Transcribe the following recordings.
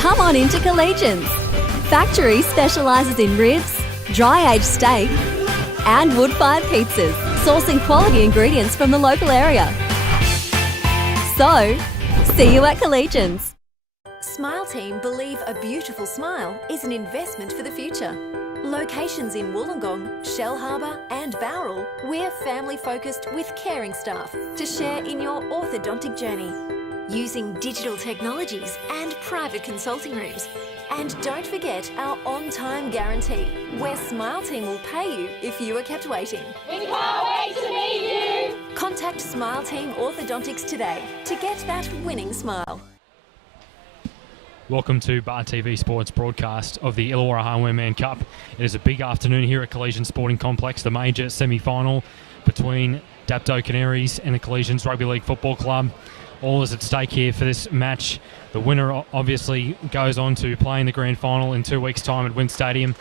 Come on into Collegians. Factory specialises in ribs, dry-aged steak and wood-fired pizzas, sourcing quality ingredients from the local area. So, see you at Collegians. Smile Team believe a beautiful smile is an investment for the future. Locations in Wollongong, Shellharbour and Bowral, we're family-focused with caring staff to share in your orthodontic journey. Using digital technologies and private consulting rooms. And don't forget our on-time guarantee, where Smile Team will pay you if you are kept waiting. We can't wait to meet you! Contact Smile Team Orthodontics today to get that winning smile. Welcome to Bar TV Sports broadcast of the Illawarra Hardware Man Cup. It is a big afternoon here at Collegians Sporting Complex, the major semi-final between Dapto Canaries and the Collegians Rugby League Football Club. All is at stake here for this match. The winner obviously goes on to play in the grand final in 2 weeks' time at Wynn Stadium,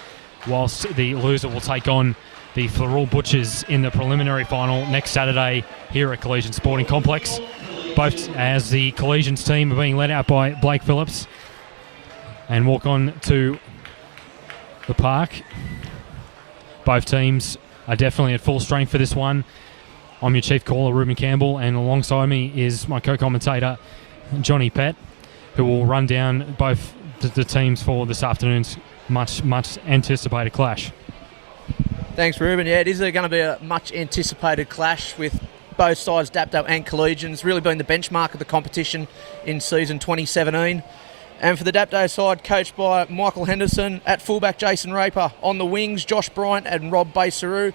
whilst the loser will take on the Fleurul Butchers in the preliminary final next Saturday here at Collegians Sporting Complex. Both as the Collegians team are being led out by Blake Phillips and walk on to the park. Both teams are definitely at full strength for this one. I'm your chief caller, Ruben Campbell, and alongside me is my co-commentator, Johnny Pett, who will run down both the teams for this afternoon's much anticipated clash. Thanks, Ruben. Yeah, it is going to be a much anticipated clash with both sides, Dapto and Collegians, really being the benchmark of the competition in season 2017. And for the Dapto side, coached by Michael Henderson, at fullback Jason Raper, on the wings Josh Bryant and Rob Basaru.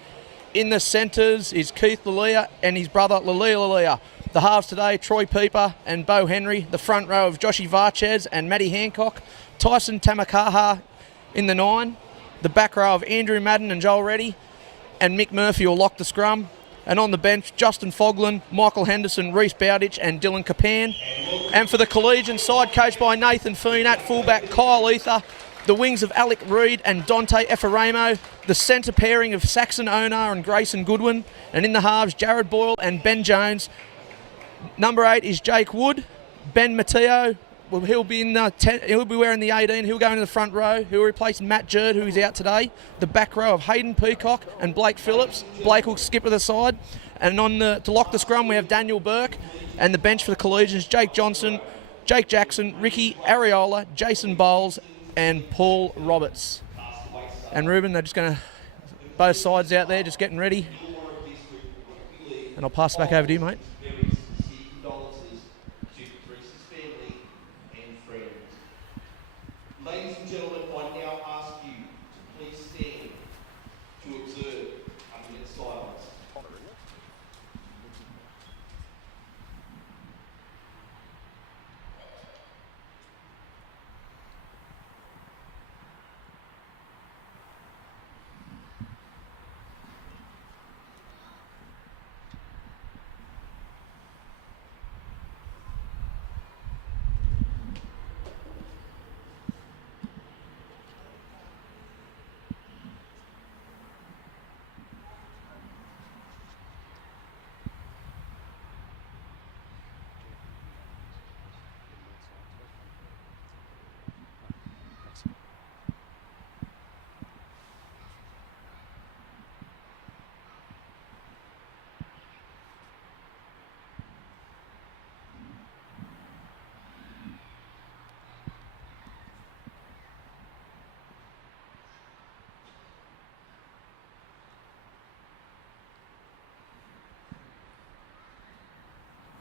In the centres is Keith Lalia and his brother Lalia Lalia. The halves today, Troy Pieper and Bo Henry. The front row of Joshy Varchez and Matty Hancock. Tyson Tamakaha in the 9. The back row of Andrew Madden and Joel Reddy. And Mick Murphy will lock the scrum. And on the bench, Justin Fogland, Michael Henderson, Reece Bowditch and Dylan Capan. And for the Collegian side, coached by Nathan Foon, at fullback Kyle Ether. The wings of Alec Reid and Dante Effaremo. The centre pairing of Saxon Onar and Grayson Goodwin. And in the halves, Jared Boyle and Ben Jones. Number 8 is Jake Wood. Ben Matteo, he'll be wearing the 18. He'll go into the front row. He'll replace Matt Jerd, who is out today. The back row of Hayden Peacock and Blake Phillips. Blake will skip to the side. And to lock the scrum, we have Daniel Burke. And the bench for the Collegians, Jake Johnson, Jake Jackson, Ricky Ariola, Jason Bowles, and Paul Roberts. And Ruben, they're just going to, both sides out there, just getting ready. And I'll pass it back over to you, mate. Ladies and gentlemen, I now ask you to please stand to observe a minute's silence.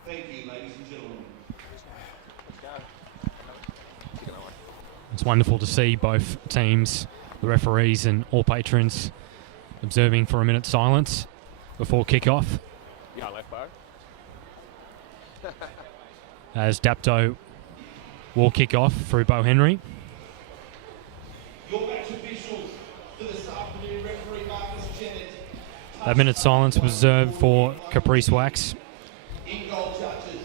Thank you, ladies and gentlemen. It's wonderful to see both teams, the referees and all patrons observing for a minute's silence before kick-off. Yeah, left bar. As Dapto will kick off through Bo Henry. Your match officials for this afternoon, referee Marcus Jennett. That minute's silence was reserved for Caprice Wax. In goal judges,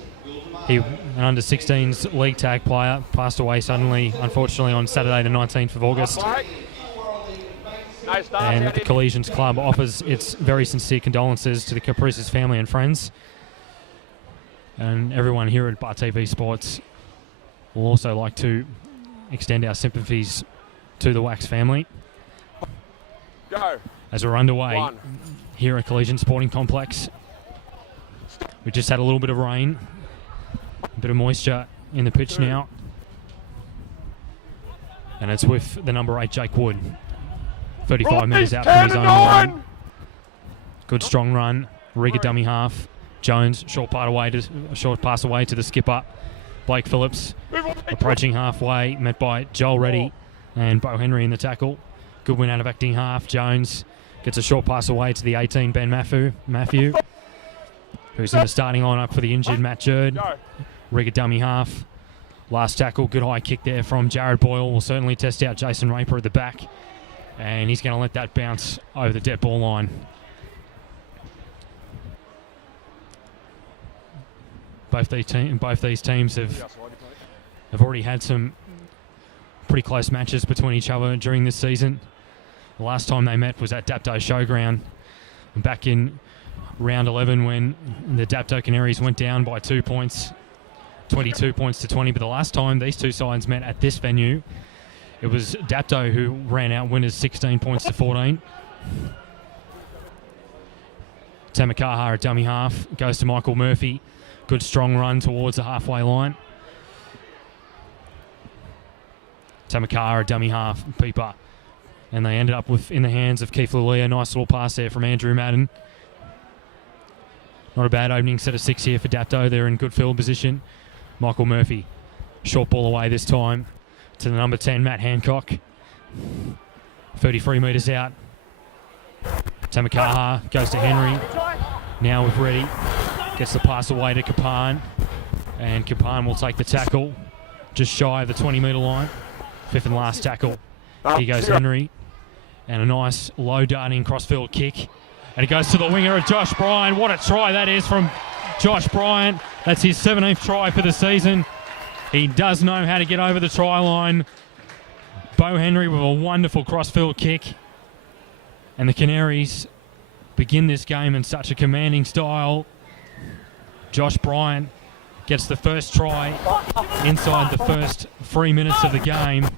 He, an under-16s league tag player, passed away suddenly, unfortunately, on Saturday the 19th of August. And the Collegians Club offers its very sincere condolences to the Caprice's family and friends. And everyone here at Bar TV Sports will also like to extend our sympathies to the Wax family. Go. As we're underway 1. here at Collegians Sporting Complex. We just had a little bit of rain, a bit of moisture in the pitch now. And it's with the number 8, Jake Wood. 35 metres out from his own line. Good strong run. Riga dummy half. Jones, short pass away to the skipper. Blake Phillips approaching halfway, met by Joel Reddy and Bo Henry in the tackle. Good win out of acting half. Jones gets a short pass away to the 18, Ben Matthew, who's in the starting lineup for the injured Matt Jerd. Riga dummy half. Last tackle, good high kick there from Jared Boyle. Will certainly test out Jason Raper at the back. And he's going to let that bounce over the dead ball line. Both these teams have already had some pretty close matches between each other during this season. The last time they met was at Dapto Showground back in round 11 when the Dapto Canaries went down by 2 points, 22 points to 20. But the last time these two sides met at this venue, it was Dapto who ran out winners 16 points to 14. Tamakaha at dummy half goes to Michael Murphy. Good strong run towards the halfway line. Tamakaha at dummy half, Peeper. And they ended up with in the hands of Keith Lulia. Nice little pass there from Andrew Madden. Not a bad opening set of 6 here for Dapto. They're in good field position. Michael Murphy. Short ball away this time to the number 10, Matt Hancock. 33 metres out. Tamakaha goes to Henry. Now with Reddy. Gets the pass away to Kapan. And Kapan will take the tackle just shy of the 20-metre line. 5th and last tackle. Here goes Henry. And a nice low darting crossfield kick. And it goes to the winger of Josh Bryant. What a try that is from Josh Bryant. That's his 17th try for the season. He does know how to get over the try line. Bo Henry with a wonderful crossfield kick. And the Canaries begin this game in such a commanding style. Josh Bryant gets the first try inside the first 3 minutes of the game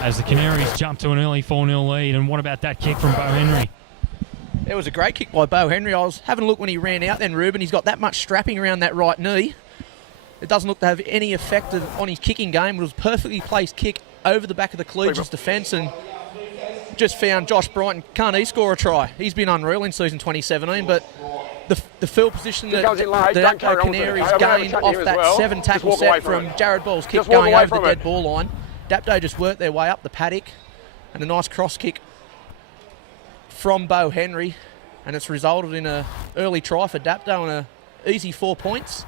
as the Canaries jump to an early 4-0 lead. And what about that kick from Bo Henry? It was a great kick by Bo Henry. I was having a look when he ran out then, Ruben. He's got that much strapping around that right knee. It doesn't look to have any effect on his kicking game. It was a perfectly placed kick over the back of the Collegians defence and just found Josh Bryant. Can't he score a try? He's been unreal in season 2017, but the field position that the Dapto Canaries gained off that 7 tackle set from Jared Ball's kick going over the dead ball line. Dapto just worked their way up the paddock and a nice cross kick from Bo Henry, and it's resulted in an early try for Dapto and an easy 4 points.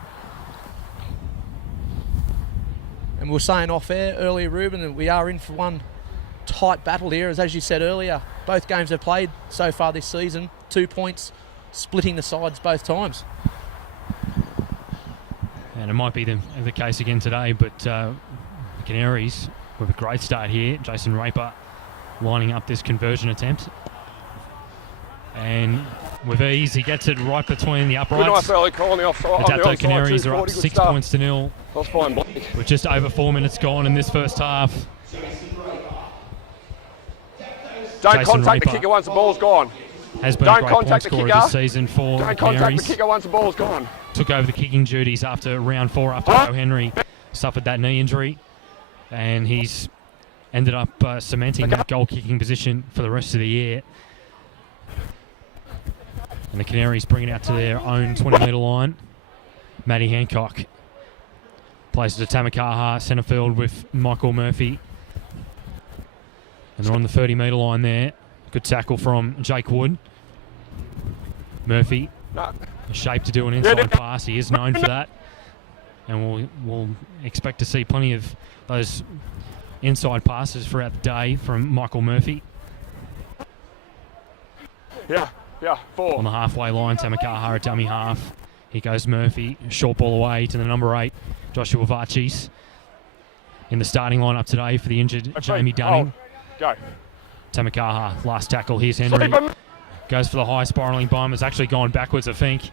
And we were saying off air earlier, Ruben, that we are in for one tight battle here, as you said earlier. Both games have played so far this season, 2 points, splitting the sides both times. And it might be the case again today, but the Canaries with a great start here. Jason Raper lining up this conversion attempt. And with ease, he gets it right between the uprights. Nice early call on the offside. The Dapto Canaries are up 6 points to 0. That's fine, Blake. With just over 4 minutes gone in this first half. Don't Jason contact Raper the kicker once the ball's gone. Has been Don't a great point contact the scorer kicker. this season for the Don't contact Canaries. the kicker once the ball's gone. Took over the kicking duties after round 4 after Bo Henry suffered that knee injury. And he's ended up cementing that goal kicking position for the rest of the year. And the Canaries bring it out to their own 20-metre line. Matty Hancock plays it to Tamakaha, centre field with Michael Murphy. And they're on the 30-metre line there. Good tackle from Jake Wood. Murphy, a shape to do an inside pass. He is known for that. And we'll expect to see plenty of those inside passes throughout the day from Michael Murphy. Yeah, 4. On the halfway line, Tamakaha at dummy half. Here goes Murphy. Short ball away to the number 8, Joshua Vachis. In the starting lineup today for the injured Jamie Dunning. Go. Tamakaha, last tackle. Here's Henry. Goes for the high spiralling bomb. It's actually gone backwards, I think.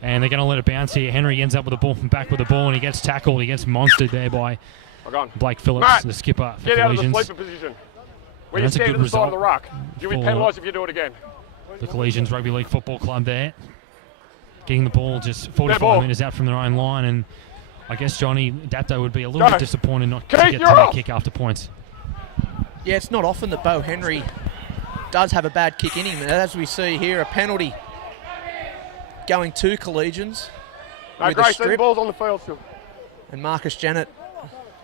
And they're going to let it bounce here. Henry ends up with the ball, back with the ball, and he gets tackled. He gets monstered there by I've gone. Blake Phillips, Matt, the skipper for Get out of the Collegians. sleeper position. Where And you that's a stand good to the side of result the ruck. You'll be for penalised if you do it again. the Collegians Rugby League Football Club there. Getting the ball just 45 ball. metres out from their own line, and I guess Johnny Dapto would be a little Go. bit disappointed not Keith, to get you're to that off. kick after points. Yeah, it's not often that Bo Henry does have a bad kick in him. And as we see here, a penalty going to Collegians No, with a Grace, the strip. ball's on the field still. And Marcus Janet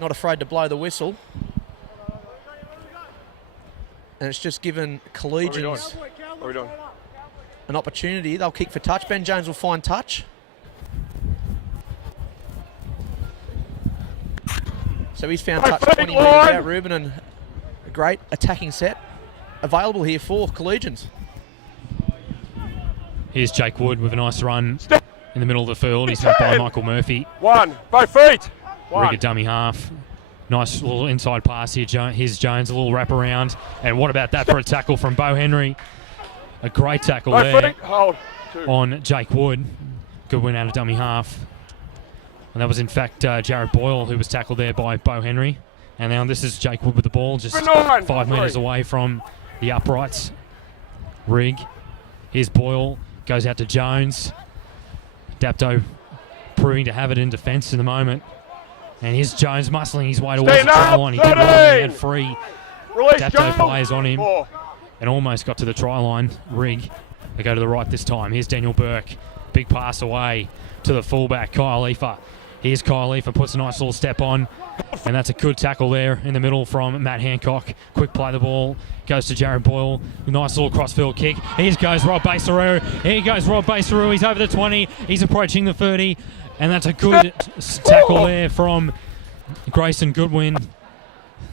not afraid to blow the whistle. And it's just given Collegians What are we doing? an opportunity. They'll kick for touch. Ben Jones will find touch. So he's found touch 20 metres out, Ruben, and a great attacking set available here for Collegians. Here's Jake Wood with a nice run in the middle of the field. He's met by Michael Murphy. One, both feet. Rig a One. dummy half. Nice little inside pass here. Here's Jones, a little wrap around. And what about that for a tackle from Bo Henry? A great tackle Both there feet. Hold. Two. on Jake Wood. Good win out of dummy half. And that was in fact Jared Boyle who was tackled there by Bo Henry. And now this is Jake Wood with the ball, just 5 metres away from the uprights. Rig. Here's Boyle. Goes out to Jones. Dapto proving to have it in defence in the moment. And here's Jones muscling his way towards the Stand try up, line. He did well. He 13. had free Release, Dapto Jones. players on him. 4. And almost got to the try line. Rig. They go to the right this time. Here's Daniel Burke. Big pass away to the fullback, Kyle Leifer. Here's Kyle Leifer, puts a nice little step on. And that's a good tackle there in the middle from Matt Hancock. Quick play the ball. Goes to Jared Boyle. Nice little crossfield kick. Here goes Rob Baseru. Here goes Rob Baseru. He's over the 20. He's approaching the 30. And that's a good tackle there from Grayson Goodwin.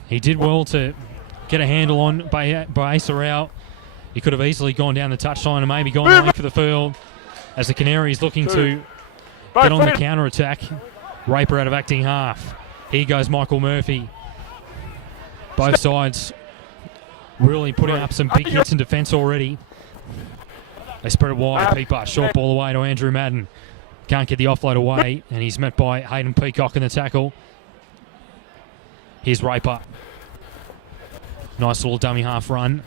He did well to get a handle on Baseru. He could have easily gone down the touchline and maybe gone late for the field as the Canaries looking to get on the counter-attack. Raper out of acting half. Here goes Michael Murphy. Both sides really putting up some big hits in defence already. They spread it wide. Peeper, short ball away to Andrew Madden. Can't get the offload away, and he's met by Hayden Peacock in the tackle. Here's Raper. Nice little dummy half run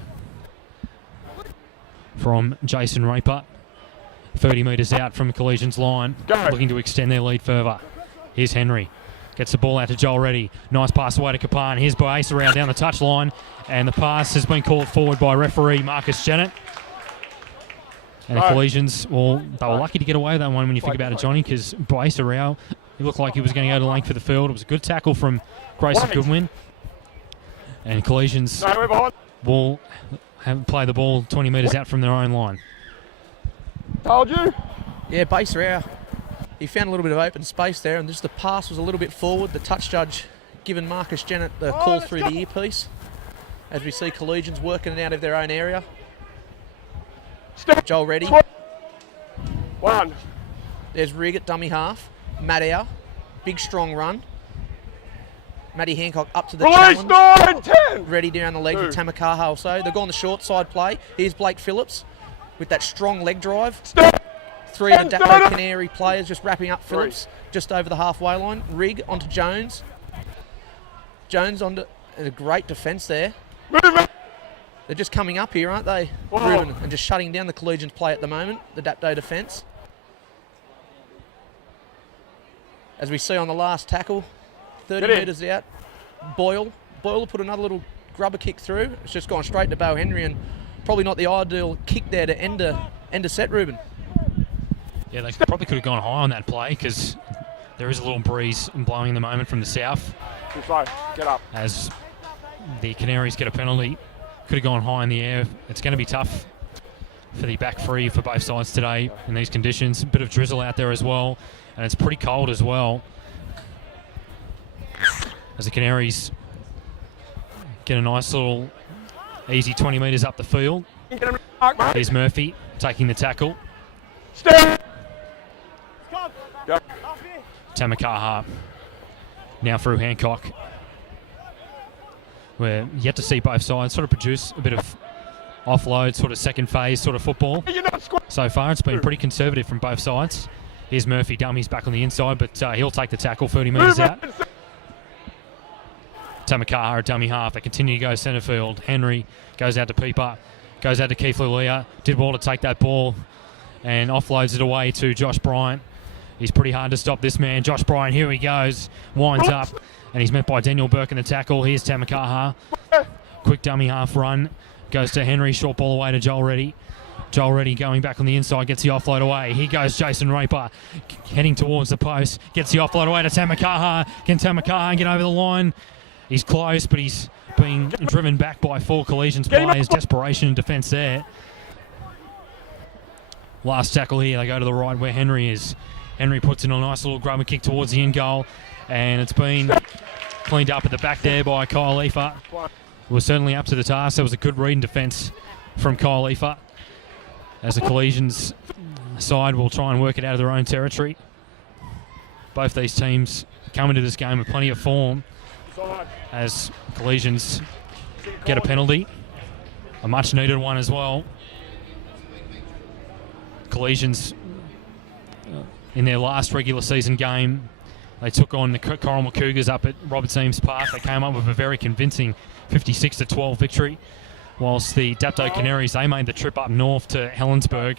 from Jason Raper. 30 metres out from Collegians line, looking to extend their lead further. Here's Henry. Gets the ball out to Joel Reddy. Nice pass away to Kapan. Here's Bass around down the touchline. And the pass has been called forward by referee Marcus Janet. And the Collegians, well, they were lucky to get away with that one when you think about it, Johnny, because Bass around, he looked like he was going to go to length for the field. It was a good tackle from Grayson Goodwin. And Collegians will play the ball 20 metres out from their own line. Told you. Yeah, Base Rao, he found a little bit of open space there, and just the pass was a little bit forward. The touch judge given Marcus Janet the call through the earpiece as we see Collegians working it out of their own area. Joel Reddy. One. There's Rig at dummy half. Matt Hour, big strong run. Matty Hancock up to the Release challenge. 9, 10. Ready down the leg with Tamakaha also. They've gone the short side play. Here's Blake Phillips with that strong leg drive. Three of the Dapto Canary players just wrapping up Phillips just over the halfway line. Rig onto Jones. Jones onto a great defence there. They're just coming up here, aren't they, Ruben, and just shutting down the Collegians play at the moment, the Dapto defence. As we see on the last tackle, 30 metres out, Boyle will put another little grubber kick through. It's just gone straight to Bo Henry, and probably not the ideal kick there to end a set, Ruben. Yeah, they probably could have gone high on that play because there is a little breeze blowing in the moment from the south. Get up. As the Canaries get a penalty, could have gone high in the air. It's going to be tough for the back three for both sides today in these conditions. A bit of drizzle out there as well, and it's pretty cold as well. As the Canaries get a nice little easy 20 metres up the field. Here's Murphy taking the tackle. Tamakaha now through Hancock. We're yet to see both sides sort of produce a bit of offload, sort of second phase sort of football. So far it's been pretty conservative from both sides. Here's Murphy, dummies back on the inside, but he'll take the tackle 30 metres out. Tamakaha, dummy half. They continue to go centre field. Henry goes out to Peeper, goes out to Keith Lulia. Did well to take that ball and offloads it away to Josh Bryant. He's pretty hard to stop, this man. Josh Bryant, here he goes. Winds up, and he's met by Daniel Burke in the tackle. Here's Tamakaha. Quick dummy half run. Goes to Henry, short ball away to Joel Reddy. Joel Reddy going back on the inside, gets the offload away. Here goes Jason Raper, heading towards the post. Gets the offload away to Tamakaha. Can Tamakaha get over the line? He's close, but he's being driven back by 4 Collegians players. Desperation in defence there. Last tackle here, they go to the right where Henry is. Henry puts in a nice little grubber kick towards the end goal, and it's been cleaned up at the back there by Kyle Leifer. Was certainly up to the task. That was a good read in defence from Kyle Leifer, as the Collegians side will try and work it out of their own territory. Both these teams come into this game with plenty of form, as Collegians get a penalty, a much needed one as well. Collegians, in their last regular season game, they took on the Corrimal Cougars up at Roberts Eames Park. They came up with a very convincing 56-12 victory, whilst the Dapto Canaries, they made the trip up north to Helensburgh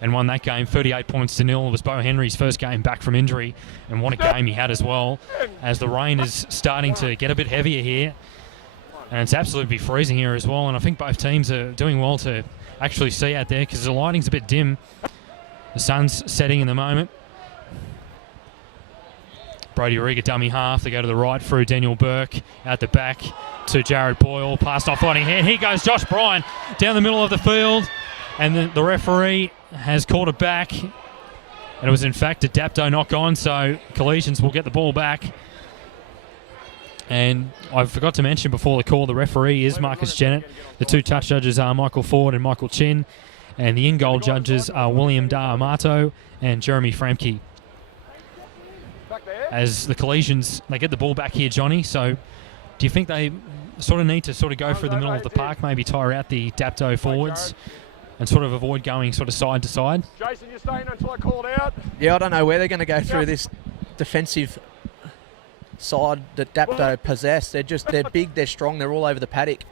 and won that game 38 points to 0. It was Bo Henry's first game back from injury, and what a game he had as well, as the rain is starting to get a bit heavier here, and it's absolutely freezing here as well. And I think both teams are doing well to actually see out there, because the lighting's a bit dim. The sun's setting in the moment. Brody Rigg, a dummy half. They go to the right through Daniel Burke, out the back to Jared Boyle. Passed off fighting hand. Here goes Josh Bryant down the middle of the field, and the referee has called it back. And it was in fact a Dapto knock on, so Collegians will get the ball back. And I forgot to mention before the call, the referee is Marcus Jennett. The 2 touch judges are Michael Ford and Michael Chin. And the in-goal judges are William D'Amato and Jeremy Framke. As the Collegians, they get the ball back here, Johnny. So do you think they sort of need to sort of go through the middle of the park, maybe tire out the Dapto forwards and sort of avoid going sort of side to side? Jason, you're staying until I call it out. Yeah, I don't know where they're going to go through this defensive side that Dapto possess. They're big, they're strong, they're all over the paddock.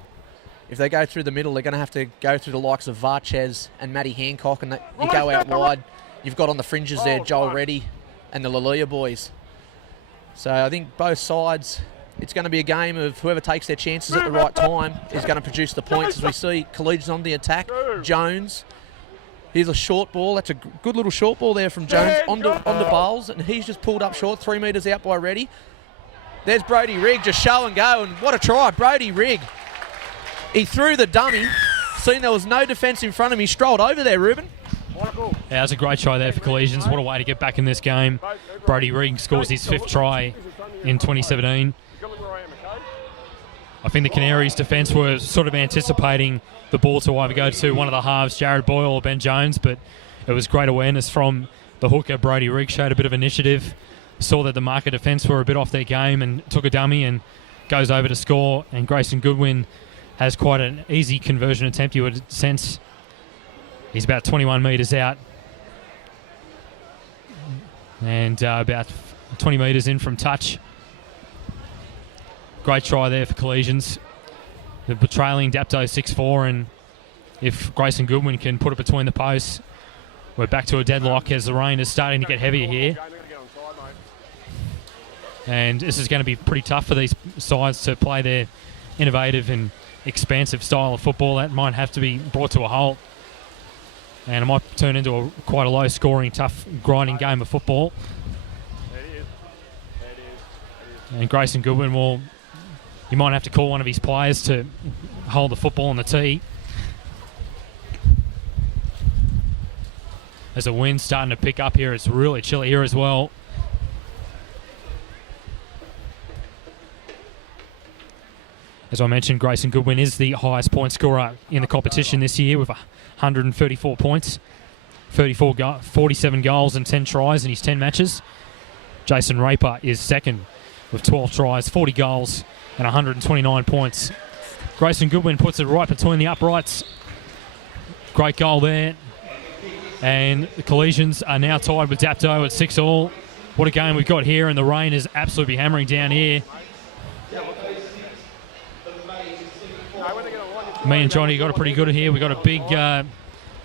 If they go through the middle, they're going to have to go through the likes of Varchez and Matty Hancock, and you go out wide. You've got on the fringes there Joel Reddy and the Laluya boys. So I think both sides, it's going to be a game of whoever takes their chances at the right time is going to produce the points. As we see Collegians on the attack. Jones, here's a short ball. That's a good little short ball there from Jones onto Bowles, and he's just pulled up short, 3 metres out by Reddy. There's Brody Rigg, just show and go, and what a try, Brody Rigg. He threw the dummy, seen there was no defence in front of him, he strolled over there, Ruben. Yeah, that's a great try there for Collegians. What a way to get back in this game. Brody Rigg scores his 5th try in 2017. I think the Canaries' defence were sort of anticipating the ball to either go to one of the halves, Jared Boyle or Ben Jones, but it was great awareness from the hooker. Brody Rigg showed a bit of initiative, saw that the market defence were a bit off their game and took a dummy and goes over to score. And Grayson Goodwin has quite an easy conversion attempt, you would sense. He's about 21 metres out and about 20 metres in from touch. Great try there for Collegians. They're trailing Dapto 6-4, and if Grayson Goodwin can put it between the posts, we're back to a deadlock as the rain is starting to get heavier here. And this is going to be pretty tough for these sides to play their innovative and expansive style of football. That might have to be brought to a halt, and it might turn into quite a low-scoring, tough, grinding game of football. And Grayson Goodwin you might have to call one of his players to hold the football on the tee. As the wind's starting to pick up here, it's really chilly here as well. As I mentioned, Grayson Goodwin is the highest point scorer in the competition this year with 134 points, 47 goals and 10 tries in his 10 matches. Jason Raper is second with 12 tries, 40 goals and 129 points. Grayson Goodwin puts it right between the uprights. Great goal there. And the Collegians are now tied with Dapto at 6-all. What a game we've got here, and the rain is absolutely hammering down here. Me and Johnny got it pretty good here. We got a big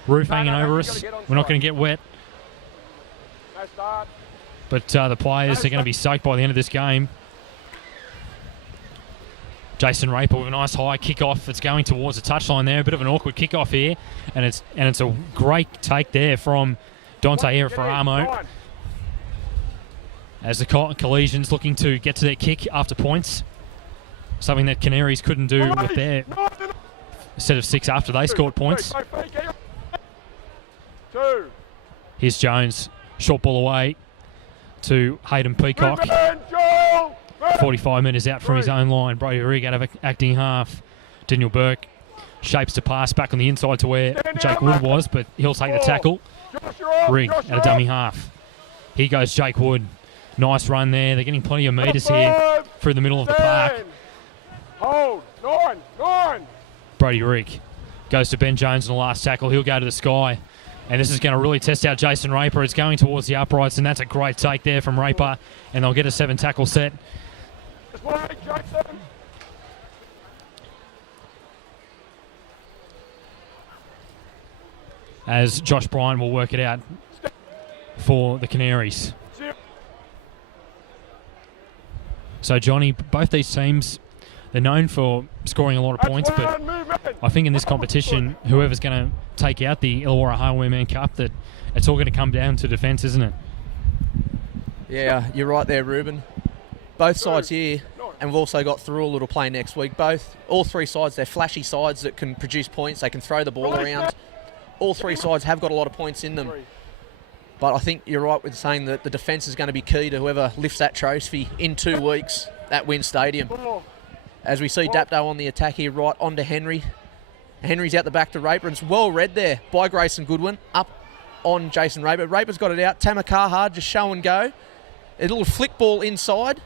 roof hanging over us. We're not going to get wet. But the players are going to be soaked by the end of this game. Jason Raper with a nice high kick-off. It's going towards the touchline there. A bit of an awkward kick-off here. And it's a great take there from Dante Irafaramo. As the Collegians looking to get to their kick after points. Something that Canaries couldn't do with their set of 6 after they scored points. Here's Jones. Short ball away to Hayden Peacock. 45 metres out from his own line. Brody Rigg out of acting half. Daniel Burke shapes to pass back on the inside to where Jake Wood was, but he'll take the tackle. Rigg out of dummy half. Here goes Jake Wood. Nice run there. They're getting plenty of metres here through the middle of the park. Hold. 9. Brody Rigg goes to Ben Jones in the last tackle. He'll go to the sky. And this is going to really test out Jason Raper. It's going towards the uprights, and that's a great take there from Raper. And they'll get a 7-tackle set. As Josh Bryant will work it out for the Canaries. So, Johnny, both these teams, they're known for scoring a lot of points, but I think in this competition, whoever's going to take out the Illawarra Highwayman Cup, that it's all going to come down to defence, isn't it? Yeah, you're right there, Ruben. Both sides here, and we've also got Thirroul that'll play next week. All 3 sides, they're flashy sides that can produce points. They can throw the ball around. All 3 sides have got a lot of points in them. But I think you're right with saying that the defence is going to be key to whoever lifts that trophy in 2 weeks at Wynn Stadium. As we see Dapto on the attack here, right onto Henry. Henry's out the back to Raper, and it's well read there by Grayson Goodwin, up on Jason Raper. Raper's got it out. Tamakaha just show and go. A little flick ball inside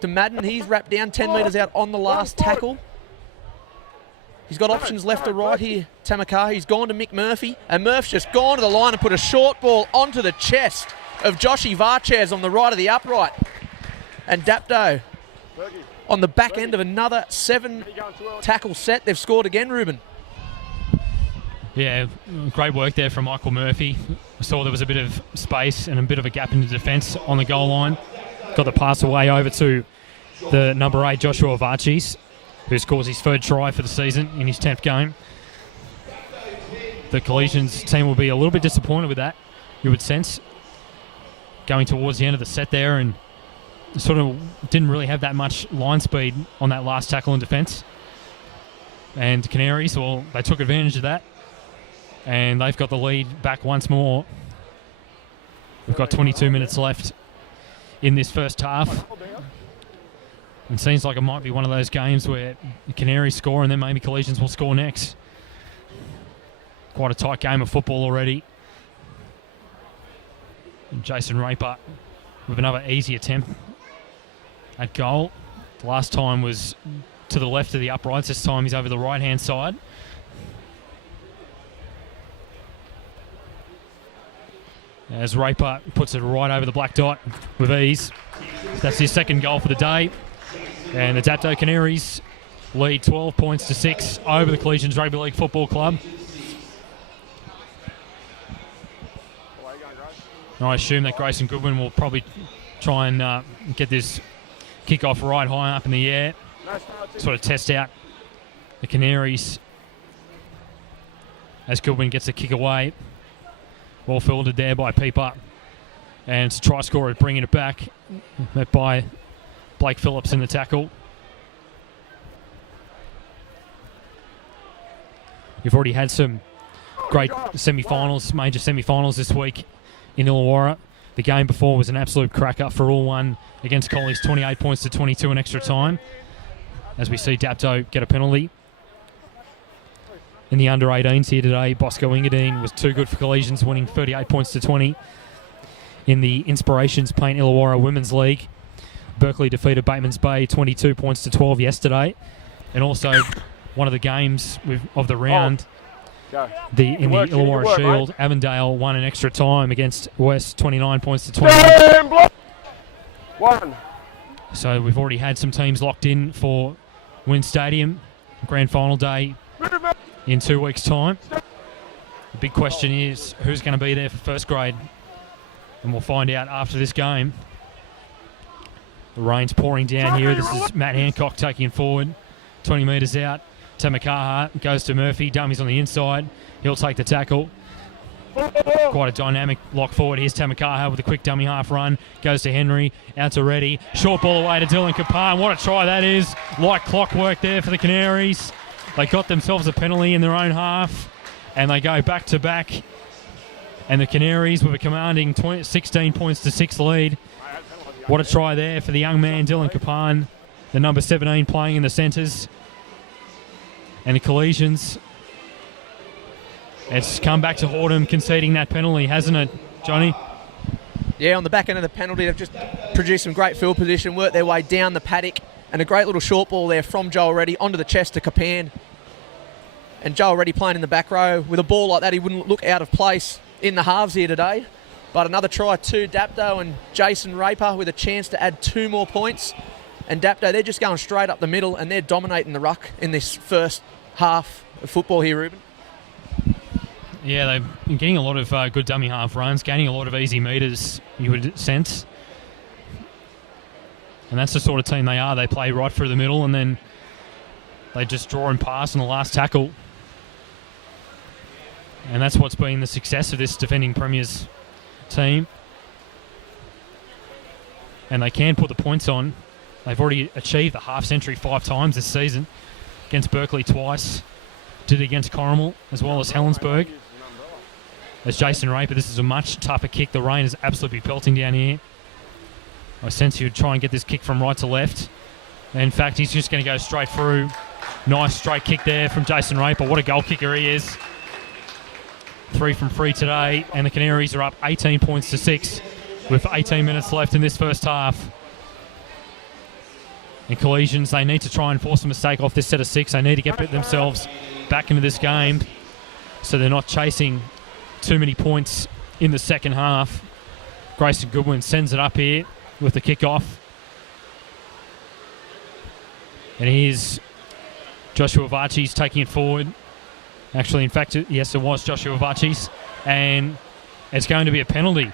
to Madden. He's wrapped down 10 metres out on the last tackle. He's got options left to right here. Tamakaha, he's gone to Mick Murphy, and Murph's just gone to the line and put a short ball onto the chest of Joshy Varchez on the right of the upright. And Dapto on the back end of another 7-tackle set. They've scored again, Ruben. Yeah, great work there from Michael Murphy. I saw there was a bit of space and a bit of a gap in the defence on the goal line. Got the pass away over to the number 8, Joshua Varches, who scores his 3rd try for the season in his 10th game. The Collegians team will be a little bit disappointed with that, you would sense, going towards the end of the set there, and sort of didn't really have that much line speed on that last tackle in defence. And Canaries, well, they took advantage of that, and they've got the lead back once more. We've got 22 minutes left in this first half. It seems like it might be one of those games where the Canaries score and then maybe Collegians will score next. Quite a tight game of football already. And Jason Raper with another easy attempt at goal. The last time was to the left of the uprights. This time he's over the right-hand side. As Raper puts it right over the black dot with ease. That's his 2nd goal for the day. And the Dapto Canaries lead 12 points to 6 over the Collegians Rugby League Football Club. And I assume that Grayson Goodwin will probably try and get this kick-off right high up in the air. Sort of test out the Canaries as Goodwin gets a kick away. Well fielded there by Peeper. And it's a try scorer bringing it back. Met by Blake Phillips in the tackle. You've already had some great semi-finals, major semi-finals this week in Illawarra. The game before was an absolute cracker for all one against Collies, 28 points to 22 in extra time. As we see Dapto get a penalty. In the under-18s here today, Bosco Ingadine was too good for Collegians, winning 38 points to 20. In the Inspirations Paint Illawarra Women's League, Berkeley defeated Bateman's Bay 22 points to 12 yesterday. And also one of the games of the round, in the Illawarra Shield, Avondale won in extra time against West, 29 points to 21. So we've already had some teams locked in for Wynn Stadium, grand final day in 2 weeks' time. The big question is who's going to be there for first grade, and we'll find out after this game. The rain's pouring down here. This is Matt Hancock taking it forward, 20 metres out. Tamakaha goes to Murphy. Dummy's on the inside. He'll take the tackle. Quite a dynamic lock forward. Here's Tamakaha with a quick dummy half run. Goes to Henry. Out to Reddy. Short ball away to Dylan Kapan. What a try that is. Like clockwork there for the Canaries. They got themselves a penalty in their own half, and they go back to back. And the Canaries with a commanding 16 points to 6 lead. What a try there for the young man, Dylan Kapan, the number 17 playing in the centres. And the Collegians, it's come back to Hordham conceding that penalty, hasn't it, Johnny? Yeah, on the back end of the penalty, they've just produced some great field position, worked their way down the paddock, and a great little short ball there from Joel Reddy onto the chest to Kapan. And Joel Reddy playing in the back row. With a ball like that, he wouldn't look out of place in the halves here today. But another try to Dapto and Jason Raper with a chance to add 2 more points. And Dapto, they're just going straight up the middle, and they're dominating the ruck in this first half of football here, Ruben. Yeah, they've been getting a lot of good dummy half runs, gaining a lot of easy metres, you would sense. And that's the sort of team they are. They play right through the middle, and then they just draw and pass on the last tackle. And that's what's been the success of this defending Premiers team. And they can put the points on. They've already achieved the half century 5 times this season. Against Berkeley twice. Did it against Corrimal as well as Helensburgh. As Jason Raper, this is a much tougher kick. The rain is absolutely pelting down here. I sense he would try and get this kick from right to left. And in fact, he's just going to go straight through. Nice straight kick there from Jason Raper. What a goal kicker he is. 3 from 3 today, and the Canaries are up 18 points to 6 with 18 minutes left in this first half. And Collegians, they need to try and force a mistake off this set of 6. They need to get themselves back into this game so they're not chasing too many points in the second half. Grayson Goodwin sends it up here with the kickoff. And here's Joshua Varchis taking it forward. Actually, in fact, yes, it was Joshua Varchis. And it's going to be a penalty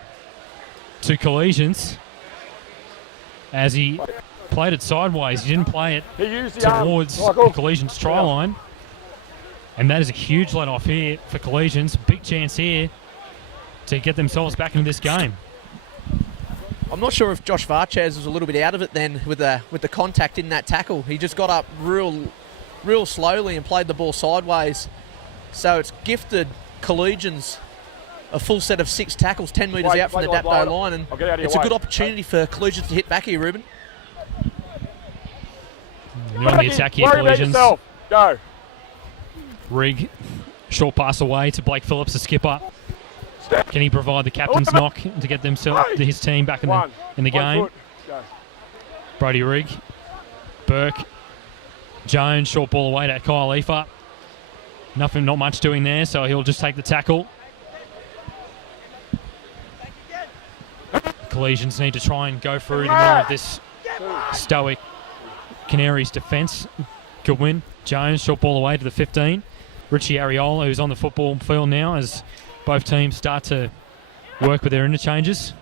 to Collegians as he played it sideways. He didn't play it towards the Collegians try line. And that is a huge let off here for Collegians. Big chance here to get themselves back into this game. I'm not sure if Josh Varchez was a little bit out of it then with the contact in that tackle. He just got up real slowly and played the ball sideways. So it's gifted Collegians a full set of 6 tackles, 10 metres out from the Dapto line, and it's a good opportunity for Collegians to hit back here, Ruben. You're on the attack here, Collegians. Go. Rigg, short pass away to Blake Phillips, the skipper. Can he provide the captain's knock to get his team back in the game? Brody Rigg, Burke, Jones, short ball away to Kyle Leifer. Not much doing there, so he'll just take the tackle. Collegians need to try and go through the middle of this stoic Canaries defence. Goodwin, Jones, short ball away to the 15. Richie Ariola, who's on the football field now as both teams start to work with their interchanges.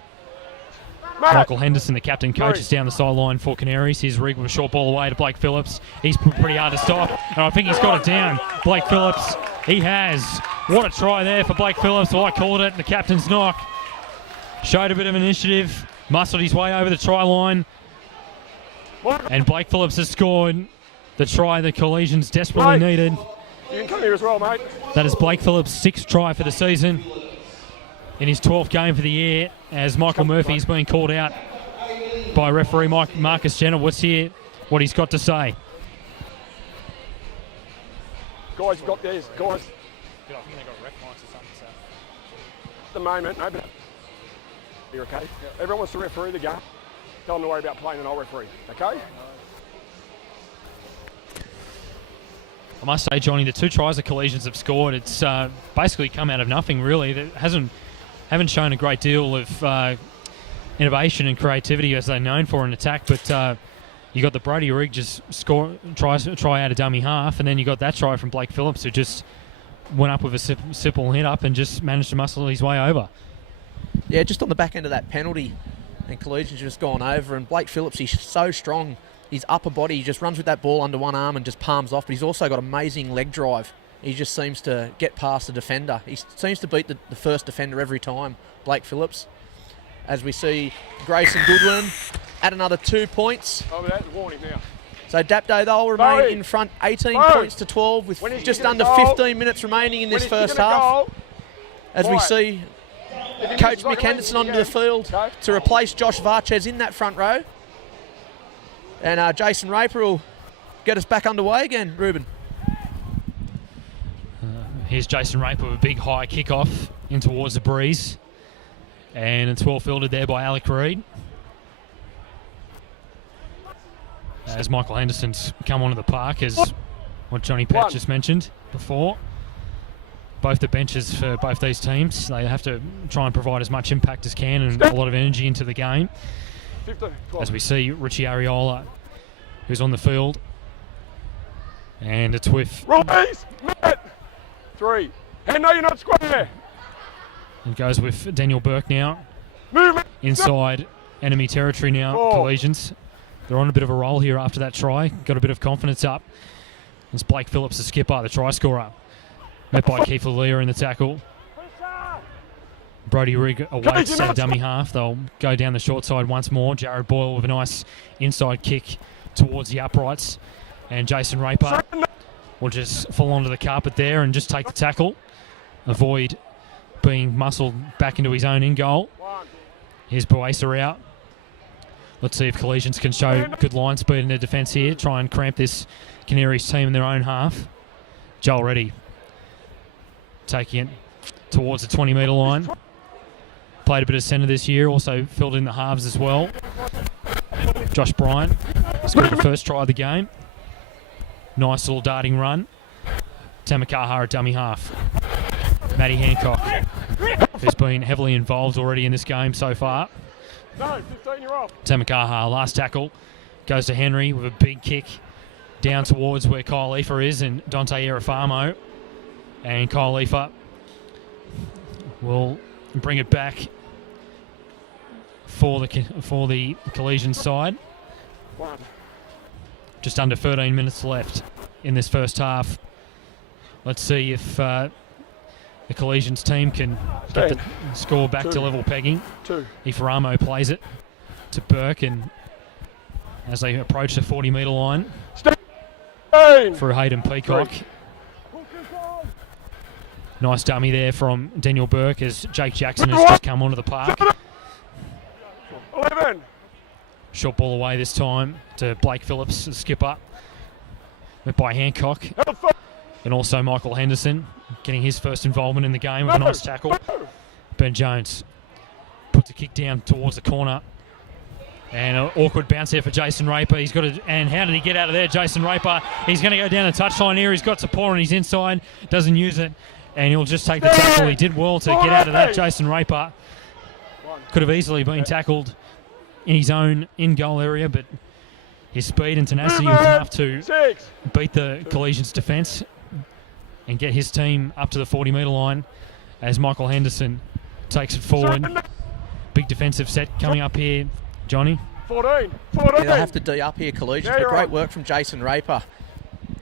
Michael Henderson, the captain, coaches down the sideline for Canaries. Here's Rigg with a short ball away to Blake Phillips. He's pretty hard to stop, and I think he's got it down. Blake Phillips, he has. What a try there for Blake Phillips. Well, I called it, the captain's knock. Showed a bit of initiative, muscled his way over the try line, and Blake Phillips has scored the try the Collegians desperately needed. You can come here as well, mate. That is Blake Phillips' 6th try for the season in his 12th game for the year, as Michael Murphy is being called out by referee Marcus Jenner. Let's hear what he's got to say. Guys, got theirs, guys. I think they got ref mics or something. So. At the moment, no, but you're okay. Everyone wants to referee the game. Tell them to worry about playing and I'll referee, okay? I must say, Johnny, the 2 tries the Collegians have scored, it's basically come out of nothing, really. They haven't shown a great deal of innovation and creativity as they're known for in attack, but You got the Brody Rigg just try out a dummy half, and then you got that try from Blake Phillips, who just went up with a simple hit up and just managed to muscle his way over. Yeah, just on the back end of that penalty, and Collegians just gone over, and Blake Phillips, he's so strong. His upper body, he just runs with that ball under one arm and just palms off, but he's also got amazing leg drive. He just seems to get past the defender. He seems to beat the first defender every time, Blake Phillips. As we see Grayson Goodwin add another 2 points. Oh, that's warning now. So Dapto, they'll remain in front 18 points to 12 with just under 15 minutes remaining in this first half. As we see Coach Mick Henderson onto the field to replace Josh Varchez in that front row. And Jason Raper will get us back underway again, Ruben. Here's Jason Raper with a big high kick-off in towards the breeze. And it's well fielded there by Alec Reid. As Michael Henderson's come onto the park, as what Johnny Pett just mentioned before. Both the benches for both these teams, they have to try and provide as much impact as can and a lot of energy into the game. As we see Richie Ariola, who's on the field. And it's with... Release! Matt! 3. And no, you're not square. It goes with Daniel Burke now. Movement! Inside enemy territory now, Collegians. They're on a bit of a roll here after that try. Got a bit of confidence up. It's Blake Phillips, the skipper, the try scorer. Met by Keith Lear in the tackle. Brody Rigg awaits at a dummy half. They'll go down the short side once more. Jared Boyle with a nice inside kick towards the uprights. And Jason Raper will just fall onto the carpet there and just take the tackle. Avoid being muscled back into his own in goal. Here's Boesa out. Let's see if Collegians can show good line speed in their defence here. Try and cramp this Canaries team in their own half. Joel Reddy taking it towards the 20-metre line. Played a bit of centre this year, also filled in the halves as well. Josh Bryant scored the first try of the game. Nice little darting run. Tamakaha at dummy half. Matty Hancock, who's been heavily involved already in this game so far. No, 15, you're off. Tamakaha, last tackle, goes to Henry with a big kick down towards where Kyle Leifer is and Dante Erafamo. And Kyle Leifer will bring it back for the Collegian side. Just under 13 minutes left in this first half. Let's see if the Collegians team can get the score back to level pegging. If Ramo plays it to Burke, and as they approach the 40-metre line for Hayden Peacock. Nice dummy there from Daniel Burke as Jake Jackson has just come onto the park. 11. Short ball away this time to Blake Phillips, the skipper. Met by Hancock. And also Michael Henderson getting his first involvement in the game with a nice tackle. Ben Jones puts a kick down towards the corner. And an awkward bounce here for Jason Raper. He's got and how did he get out of there? Jason Raper. He's going to go down the touchline here. He's got support on his inside. Doesn't use it. And he'll just take the tackle. He did well to get out of that. Jason Raper could have easily been tackled in his own in-goal area, but his speed and tenacity was enough to beat the Collegians' defence and get his team up to the 40-metre line as Michael Henderson takes it forward. Big defensive set coming up here, Johnny. 14. Yeah, they'll have to D up here, Collegians, but great work from Jason Raper.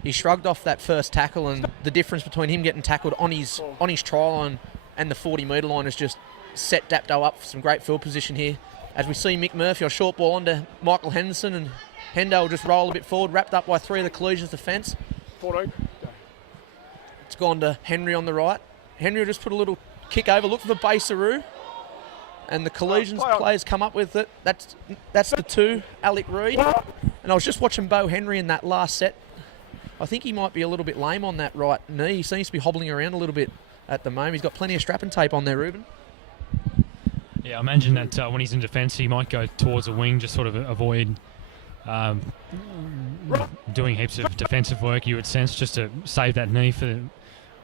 He shrugged off that first tackle, and the difference between him getting tackled on his try line and the 40-metre line has just set Dapto up for some great field position here. As we see Mick Murphy on short ball onto Michael Henderson, and Hendo will just roll a bit forward, wrapped up by 3 of the Collegians' defence. 14. It's gone to Henry on the right. Henry will just put a little kick over, look for the Baseroo, and the Collegians players come up with it. That's the 2, Alec Reid. And I was just watching Bo Henry in that last set. I think he might be a little bit lame on that right knee. He seems to be hobbling around a little bit at the moment. He's got plenty of strapping tape on there, Ruben. Yeah, I imagine that when he's in defence, he might go towards the wing, just sort of avoid doing heaps of defensive work, you would sense, just to save that knee for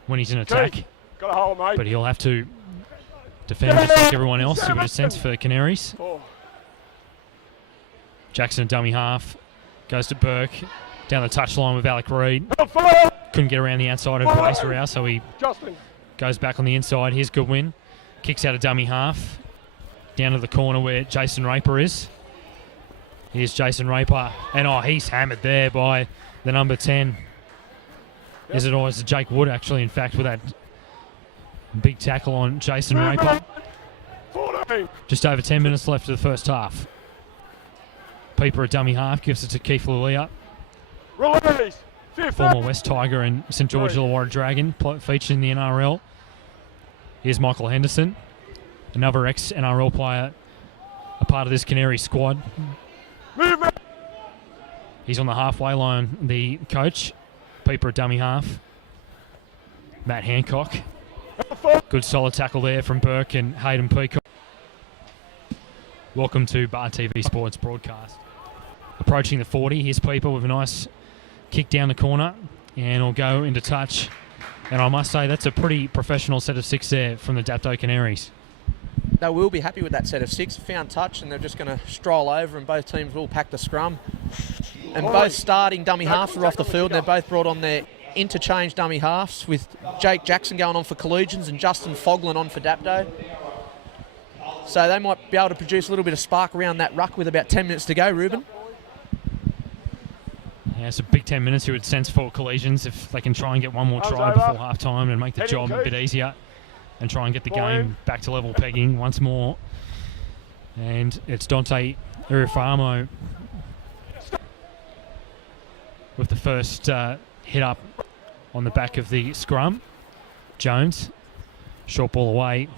when he's in attack. Got a hole, mate. But he'll have to defend just like everyone else, you would sense, for Canaries. Jackson, a dummy half. Goes to Burke. Down the touchline with Alec Reid. Couldn't get around the outside of Wacerau, so he goes back on the inside. Here's Goodwin. Kicks out a dummy half. Down to the corner where Jason Raper is. Here's Jason Raper. And he's hammered there by the number 10. Is it always Jake Wood, actually, in fact, with that big tackle on Jason Raper. Just over 10 minutes left of the first half. Peeper a dummy half, gives it to Keith Lulia. Former West Tiger and St George Illawarra Dragon, featured in the NRL. Here's Michael Henderson, another ex-NRL player, a part of this Canary squad. He's on the halfway line, the coach. Peeper a dummy half. Matt Hancock. Good solid tackle there from Burke and Hayden Peacock. Welcome to Bar TV Sports broadcast. Approaching the 40, here's Peeper with a nice kick down the corner, and will go into touch. And I must say, that's a pretty professional set of 6 there from the Dapto Canaries. They will be happy with that set of 6. Found touch, and they're just going to stroll over, and both teams will pack the scrum. And both starting dummy halves are off the field, and they've both brought on their interchange dummy halves, with Jake Jackson going on for Collegians and Justin Foglin on for Dapto. So they might be able to produce a little bit of spark around that ruck with about 10 minutes to go, Ruben. Yeah, it's a big 10 minutes you would sense for Collegians if they can try and get one more try before half-time and make the job a bit easier and try and get the game back to level pegging once more. And it's Dante Irifamo with the first hit up on the back of the scrum. Jones, short ball away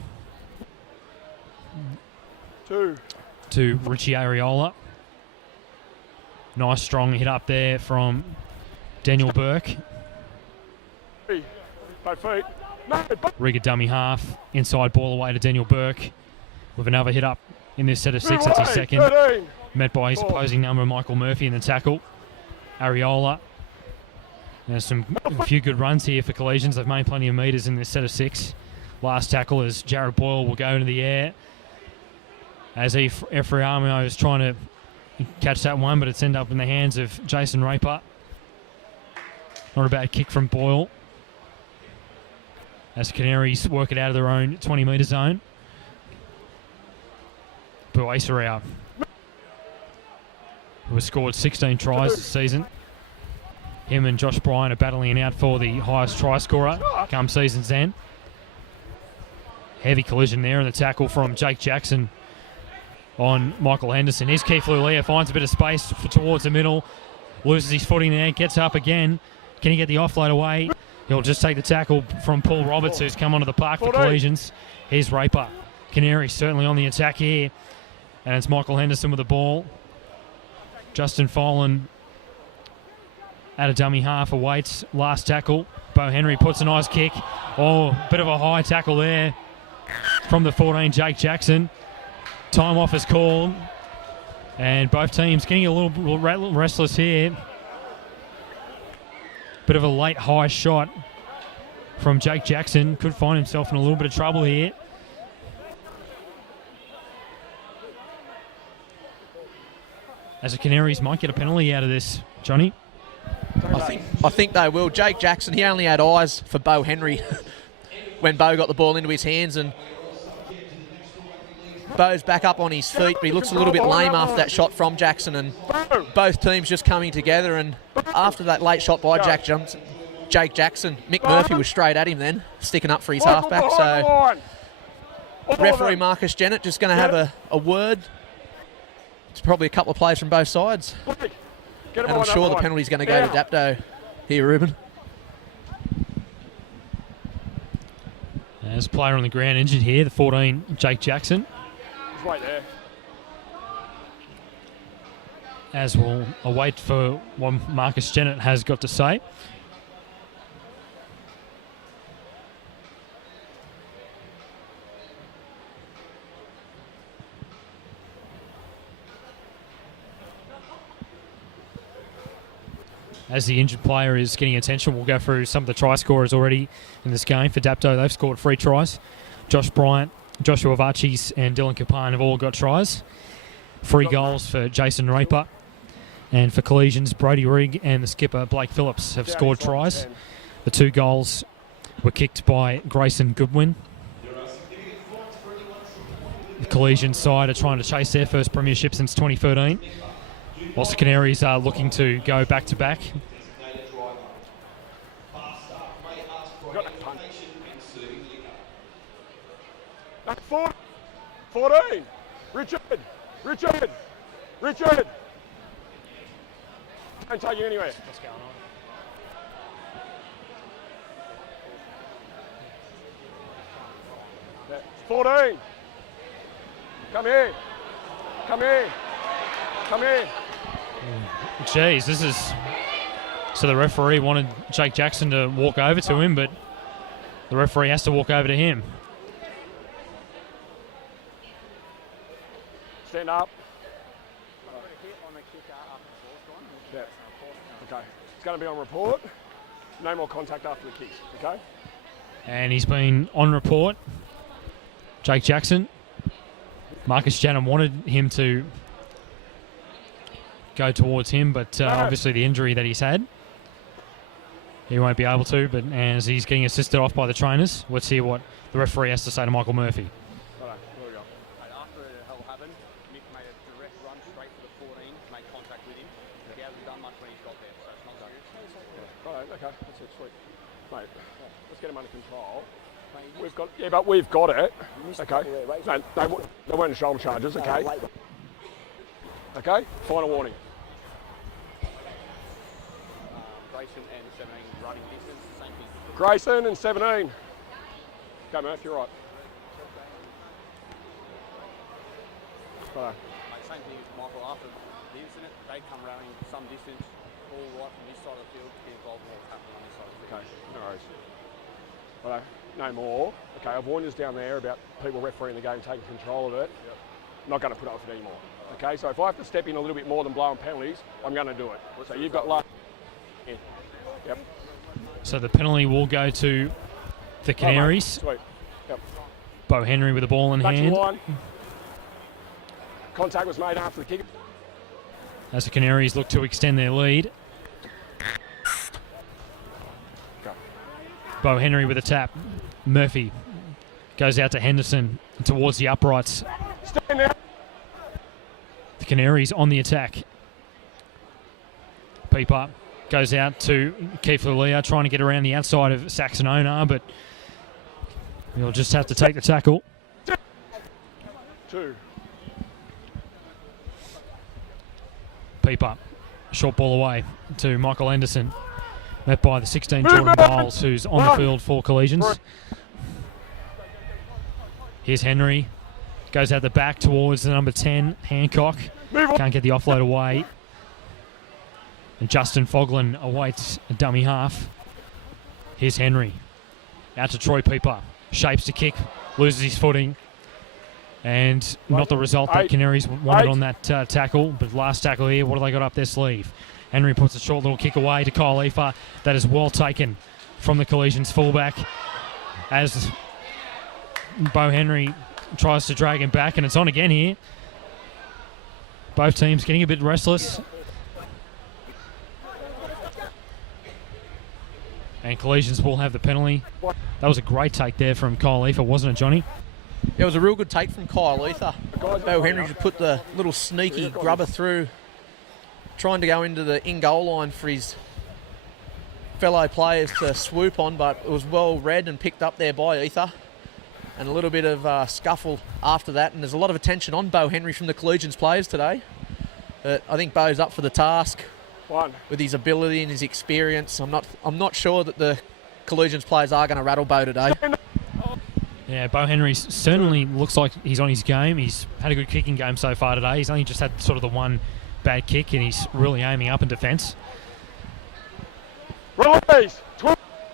to Richie Ariola. Nice strong hit up there from Daniel Burke. Rigger dummy half. Inside ball away to Daniel Burke with another hit up in this set of 6. That's his second. Met by his opposing number, Michael Murphy, in the tackle. Ariola. There's a few good runs here for Collegians. They've made plenty of metres in this set of 6. Last tackle is Jared Boyle will go into the air as Efriamo is trying to catch that one, but it's ended up in the hands of Jason Raper. Not a bad kick from Boyle as Canaries work it out of their own 20-metre zone. Buacerau, who has scored 16 tries this season. Him and Josh Bryan are battling it out for the highest try scorer come season's end. Heavy collision there in the tackle from Jake Jackson on Michael Henderson. Here's Keith Lulia, finds a bit of space towards the middle, loses his footing there, gets up again. Can he get the offload away? He'll just take the tackle from Paul Roberts, who's come onto the park for Collegians. Here's Raper. Canaries certainly on the attack here. And it's Michael Henderson with the ball. Justin Folan at a dummy half, awaits last tackle. Bo Henry puts a nice kick. Bit of a high tackle there from the 14, Jake Jackson. Time off is called, and both teams getting a little restless here. Bit of a late high shot from Jake Jackson. Could find himself in a little bit of trouble here. As the Canaries might get a penalty out of this, Johnny. I think they will. Jake Jackson, he only had eyes for Bo Henry when Bo got the ball into his hands, and Bo's back up on his feet, but he looks a little bit lame after that shot from Jackson, and both teams just coming together. And after that late shot by Jake Jackson, Mick Murphy was straight at him then, sticking up for his halfback. So referee Marcus Jennett just going to have a word. It's probably a couple of plays from both sides. And I'm sure the penalty's going to go to Dapto here, Ruben. There's a player on the ground injured here, the 14, Jake Jackson. He's right there. As we'll await for what Marcus Jennett has got to say. As the injured player is getting attention, we'll go through some of the try scorers already in this game. For Dapto, they've scored 3 tries. Josh Bryant, Joshua Vachis and Dylan Capan have all got tries. 3 goals for Jason Raper. And for Collegians, Brody Rigg and the skipper Blake Phillips have scored tries. The 2 goals were kicked by Grayson Goodwin. The Collegians side are trying to chase their first premiership since 2013, whilst the Canaries are looking to go back-to-back. That's 14. Richard. Don't take you anywhere. What's going on? Yeah. 14. Come here. Jeez, this is... So the referee wanted Jake Jackson to walk over to him, but the referee has to walk over to him. Stand up. Yeah. Okay. It's going to be on report. No more contact after the kick. Okay. And he's been on report. Jake Jackson. Marcus Janum wanted him to go towards him, but obviously the injury that he's had, he won't be able to. But as he's getting assisted off by the trainers, let's hear what the referee has to say to Michael Murphy. Right, here we go. After it all happened, Mick made a direct run straight for the 14 to make contact with him. He hasn't done much when he's got there, so it's not serious. Right, okay, that's it, sweet. Mate, let's get him under control. We've got it. Okay. No, they weren't shoulder charges, okay. Okay, final warning. Grayson and 17 running distance, same thing. Grayson and 17. Go, Murph, you're right. Right. Mate, same thing as Michael. After the incident, they come running some distance, all right from this side of the field to get involved in what's happening on this side of the field. Okay, no worries. Right, no more. Okay, I've warned us down there about people refereeing the game, taking control of it. Yep. I'm not going to put up with it anymore. Okay, so if I have to step in a little bit more than blowing penalties, I'm going to do it. So you've got luck. Yeah. Yep. So the penalty will go to the Canaries. Oh, sweet. Yep. Bo Henry with the ball in Back to hand. the line. Contact was made after the kick. As the Canaries look to extend their lead. Go. Bo Henry with a tap. Murphy goes out to Henderson towards the uprights. Stand there. The Canaries on the attack. Peeper goes out to Keith Leah, trying to get around the outside of Saxon Onar, but he'll just have to take the tackle. 2. Peeper, short ball away to Michael Anderson. Met by the 16, Jordan Biles, who's on the field for Collegians. Here's Henry. Goes out the back towards the number 10, Hancock. Can't get the offload away. And Justin Foglin awaits a dummy half. Here's Henry. Out to Troy Peeper. Shapes to kick. Loses his footing. And not the result that Canaries wanted on that tackle. But last tackle here, what have they got up their sleeve? Henry puts a short little kick away to Kyle Leifer. That is well taken from the Collegians fullback. As Bo Henry tries to drag him back, and it's on again here. Both teams getting a bit restless. And Collegians will have the penalty. That was a great take there from Kyle Leifer, wasn't it, Johnny? It was a real good take from Kyle Lether. Bo Henry just put the little sneaky grubber through, trying to go into the in-goal line for his fellow players to swoop on, but it was well read and picked up there by Ether. And a little bit of scuffle after that, and there's a lot of attention on Bo Henry from the Collegians players today. But I think Bo's up for the task with his ability and his experience. I'm not sure that the Collegians players are going to rattle Bo today. Yeah, Bo Henry certainly looks like he's on his game. He's had a good kicking game so far today. He's only just had sort of the one bad kick, and he's really aiming up in defence.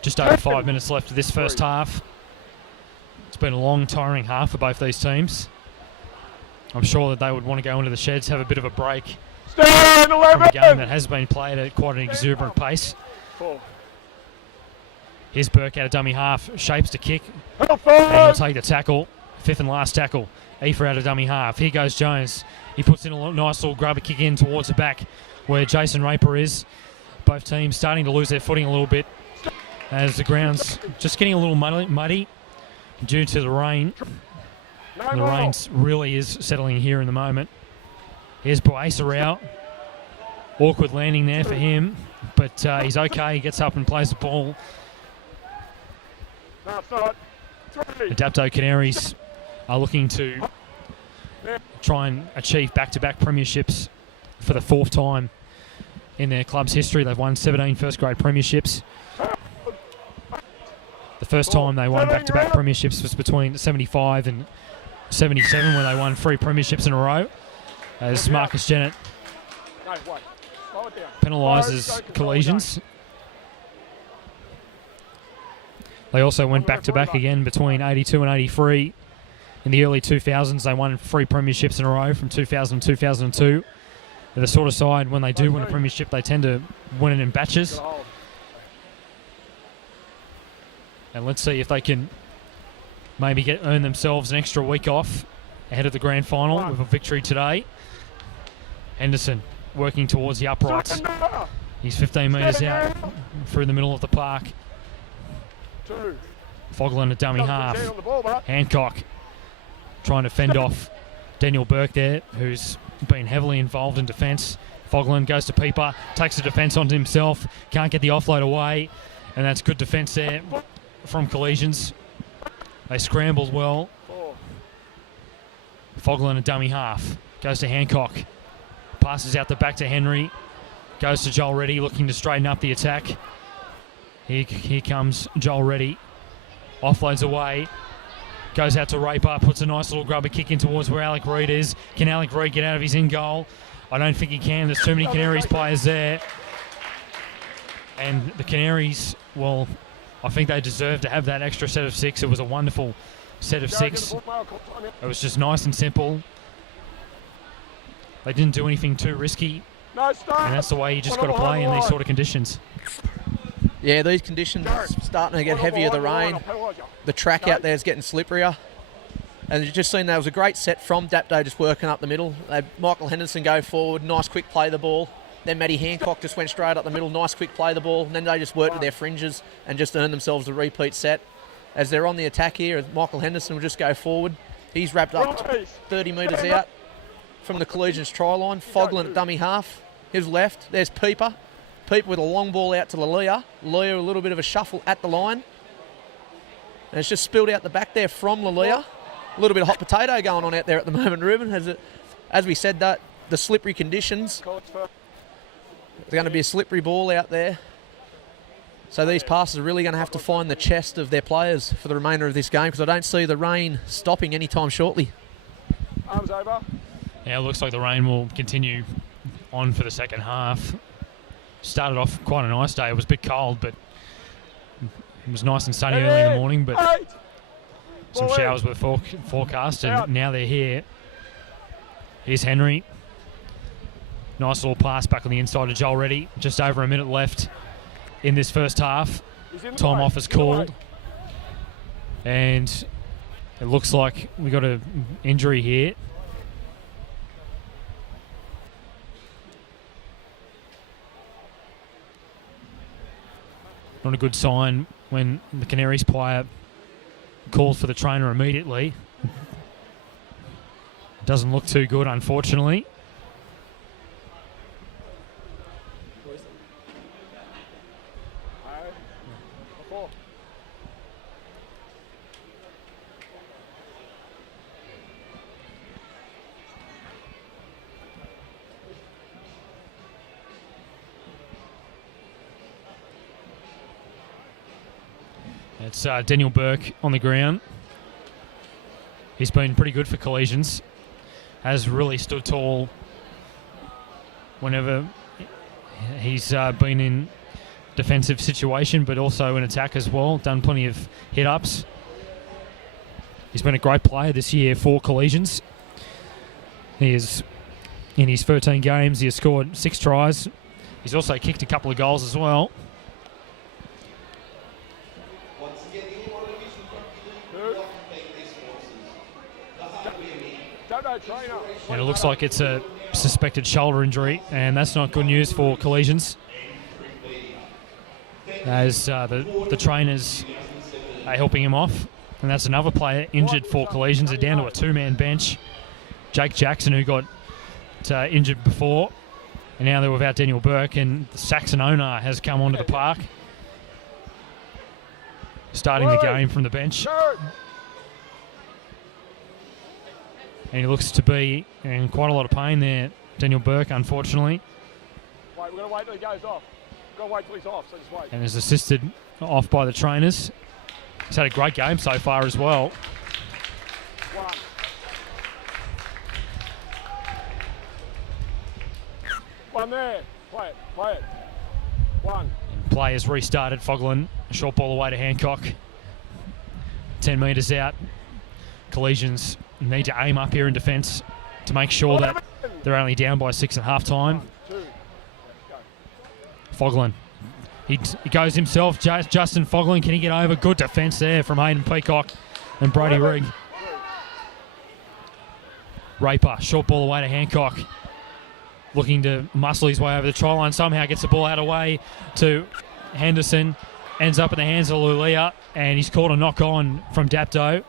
Just over 5 minutes left of this first half. It's been a long, tiring half for both these teams. I'm sure that they would want to go into the sheds, have a bit of a break from a game that has been played at quite an exuberant pace. Here's Burke out of dummy half, shapes to kick, and he'll take the tackle. 5th and last tackle. Aoife out of dummy half. Here goes Jones. He puts in a nice little grubber kick in towards the back. where Jason Raper is. Both teams starting to lose their footing a little bit as the ground's just getting a little muddy due to the rain. The rain really is settling here in the moment. Here's Boasa out. Awkward landing there for him, but he's okay. He gets up and plays the ball. The Dapto Canaries are looking to try and achieve back-to-back premierships for the 4th time in their club's history. They've won 17 first-grade premierships. The first time they won back-to-back premierships was between 75 and 77, when they won 3 premierships in a row, as Marcus Jennett penalises Collegians. They also went back-to-back again between 82 and 83. In the early 2000s, they won 3 premierships in a row from 2000 to 2002. They're the sort of side, when they do win a premiership, they tend to win it in batches. And let's see if they can maybe earn themselves an extra week off ahead of the grand final with a victory today. Henderson working towards the uprights. He's 15 metres out through the middle of the park. Fogland a dummy half. Hancock trying to fend off Daniel Burke there, who's been heavily involved in defence. Fogland goes to Pieper, takes the defence onto himself, can't get the offload away, and that's good defence there from Collegians. They scrambled well. Fogland a dummy half, goes to Hancock, passes out the back to Henry, goes to Joel Reddy looking to straighten up the attack. Here comes Joel Reddy, offloads away, goes out to Raper, puts a nice little grubber kick in towards where Alec Reid is. Can Alec Reid get out of his in goal? I don't think he can. There's too many Canaries players there. And the Canaries, well, I think they deserve to have that extra set of 6. It was a wonderful set of 6. It was just nice and simple. They didn't do anything too risky. And that's the way you just got to play in these sort of conditions. Yeah, these conditions starting to get heavier, the rain. The track out there is getting slipperier. And you've just seen there was a great set from Dapto just working up the middle. Michael Henderson go forward, nice quick play the ball. Then Matty Hancock just went straight up the middle, nice quick play the ball. And then they just worked with their fringes and just earned themselves a repeat set. As they're on the attack here, Michael Henderson will just go forward. He's wrapped up 30 metres out from the Collegians try line. Fogland at dummy half, his left. There's Pieper. Pieper with a long ball out to Leah. Leah a little bit of a shuffle at the line. And it's just spilled out the back there from Leah. A little bit of hot potato going on out there at the moment, Ruben. As we said, that the slippery conditions. There's going to be a slippery ball out there. So these passes are really going to have to find the chest of their players for the remainder of this game, because I don't see the rain stopping anytime shortly. Arms over. Yeah, it looks like the rain will continue on for the second half. Started off quite a nice day. It was a bit cold, but it was nice and sunny early in the morning, but some showers were forecast, and now they're here. Here's Henry. Nice little pass back on the inside to Joel Reddy. Just over a minute left in this first half. Time off is called. And it looks like we got an injury here. Not a good sign when the Canaries player calls for the trainer immediately. Doesn't look too good, unfortunately. It's Daniel Burke on the ground. He's been pretty good for Collegians. Has really stood tall whenever he's been in defensive situation, but also in attack as well. Done plenty of hit-ups. He's been a great player this year for Collegians. He is, in his 13 games, he has scored 6 tries. He's also kicked a couple of goals as well. And it looks like it's a suspected shoulder injury, and that's not good news for Collegians, as the trainers are helping him off. And that's another player injured for Collegians. They're down to a two-man bench. Jake Jackson, who got injured before, and now they're without Daniel Burke, and Saxon Onar has come onto the park, starting the game from the bench. And he looks to be in quite a lot of pain there, Daniel Burke, unfortunately. Wait, we're going to wait till he goes off. We've got to wait till he's off, so just wait. And is assisted off by the trainers. He's had a great game so far as well. One there. Play it. One. Play has restarted. Fogland, a short ball away to Hancock. 10 metres out. Collegians need to aim up here in defence to make sure that they're only down by 6 at half time. Fogland. He goes himself. Justin Fogland, can he get over? Good defence there from Hayden Peacock and Brody Rigg. Raper, short ball away to Hancock. Looking to muscle his way over the try line. Somehow gets the ball out of the way to Henderson. Ends up in the hands of Lulia, and he's caught a knock on from Dapto.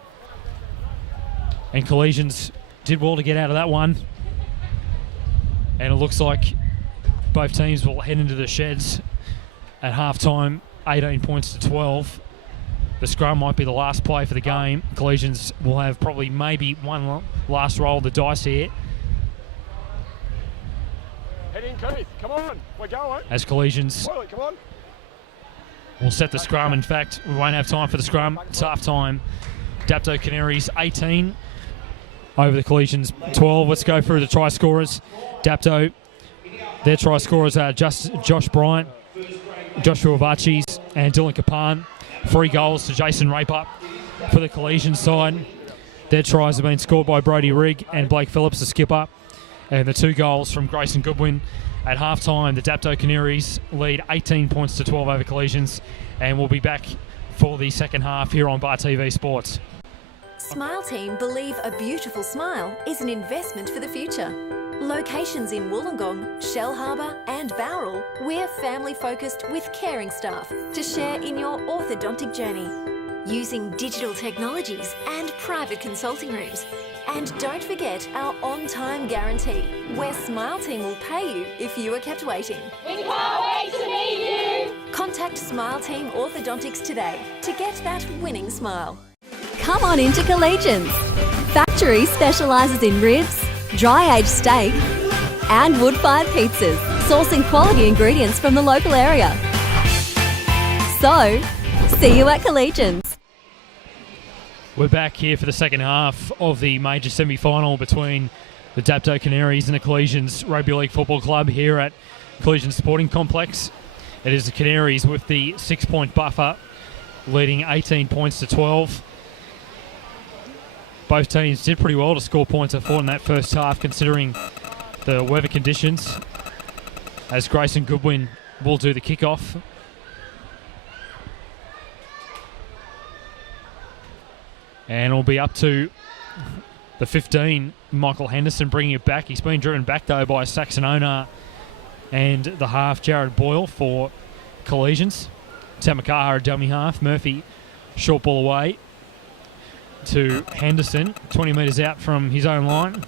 And Collegians did well to get out of that one. And it looks like both teams will head into the sheds at half-time, 18 points to 12. The scrum might be the last play for the game. Collegians will have probably maybe one last roll of the dice here. Head in, Keith. Come on. We're going. As Collegians Come on. will set the scrum. In fact, we won't have time for the scrum. It's half-time. Dapto Canaries 18 over the Collegians 12. Let's go through the try scorers. Dapto, their try scorers are Josh Bryant, Joshua Vachis and Dylan Kapan. 3 goals to Jason Raper for the Collegian side. Their tries have been scored by Brody Rigg and Blake Phillips, the skipper. And the 2 goals from Grayson Goodwin. At half-time, the Dapto Canaries lead 18 points to 12 over Collegians. And we'll be back for the second half here on Bar TV Sports. Smile Team believe a beautiful smile is an investment for the future. Locations in Wollongong, Shellharbour and Bowral, we're family-focused with caring staff to share in your orthodontic journey. Using digital technologies and private consulting rooms. And don't forget our on-time guarantee, where Smile Team will pay you if you are kept waiting. We can't wait to meet you. Contact Smile Team Orthodontics today to get that winning smile. Come on into Collegians. Factory specialises in ribs, dry-aged steak and wood-fired pizzas, sourcing quality ingredients from the local area. So, see you at Collegians. We're back here for the second half of the major semi-final between the Dapto Canaries and the Collegians Rugby League Football Club here at Collegians Sporting Complex. It is the Canaries with the 6-point buffer, leading 18 points to 12. Both teams did pretty well to score points I thought in that first half, considering the weather conditions, as Grayson Goodwin will do the kickoff. And it'll be up to the 15, Michael Henderson, bringing it back. He's been driven back, though, by Saxon Onar and the half, Jared Boyle, for Collegians. Tamakaha, a dummy half. Murphy, short ball away to Henderson, 20 metres out from his own line.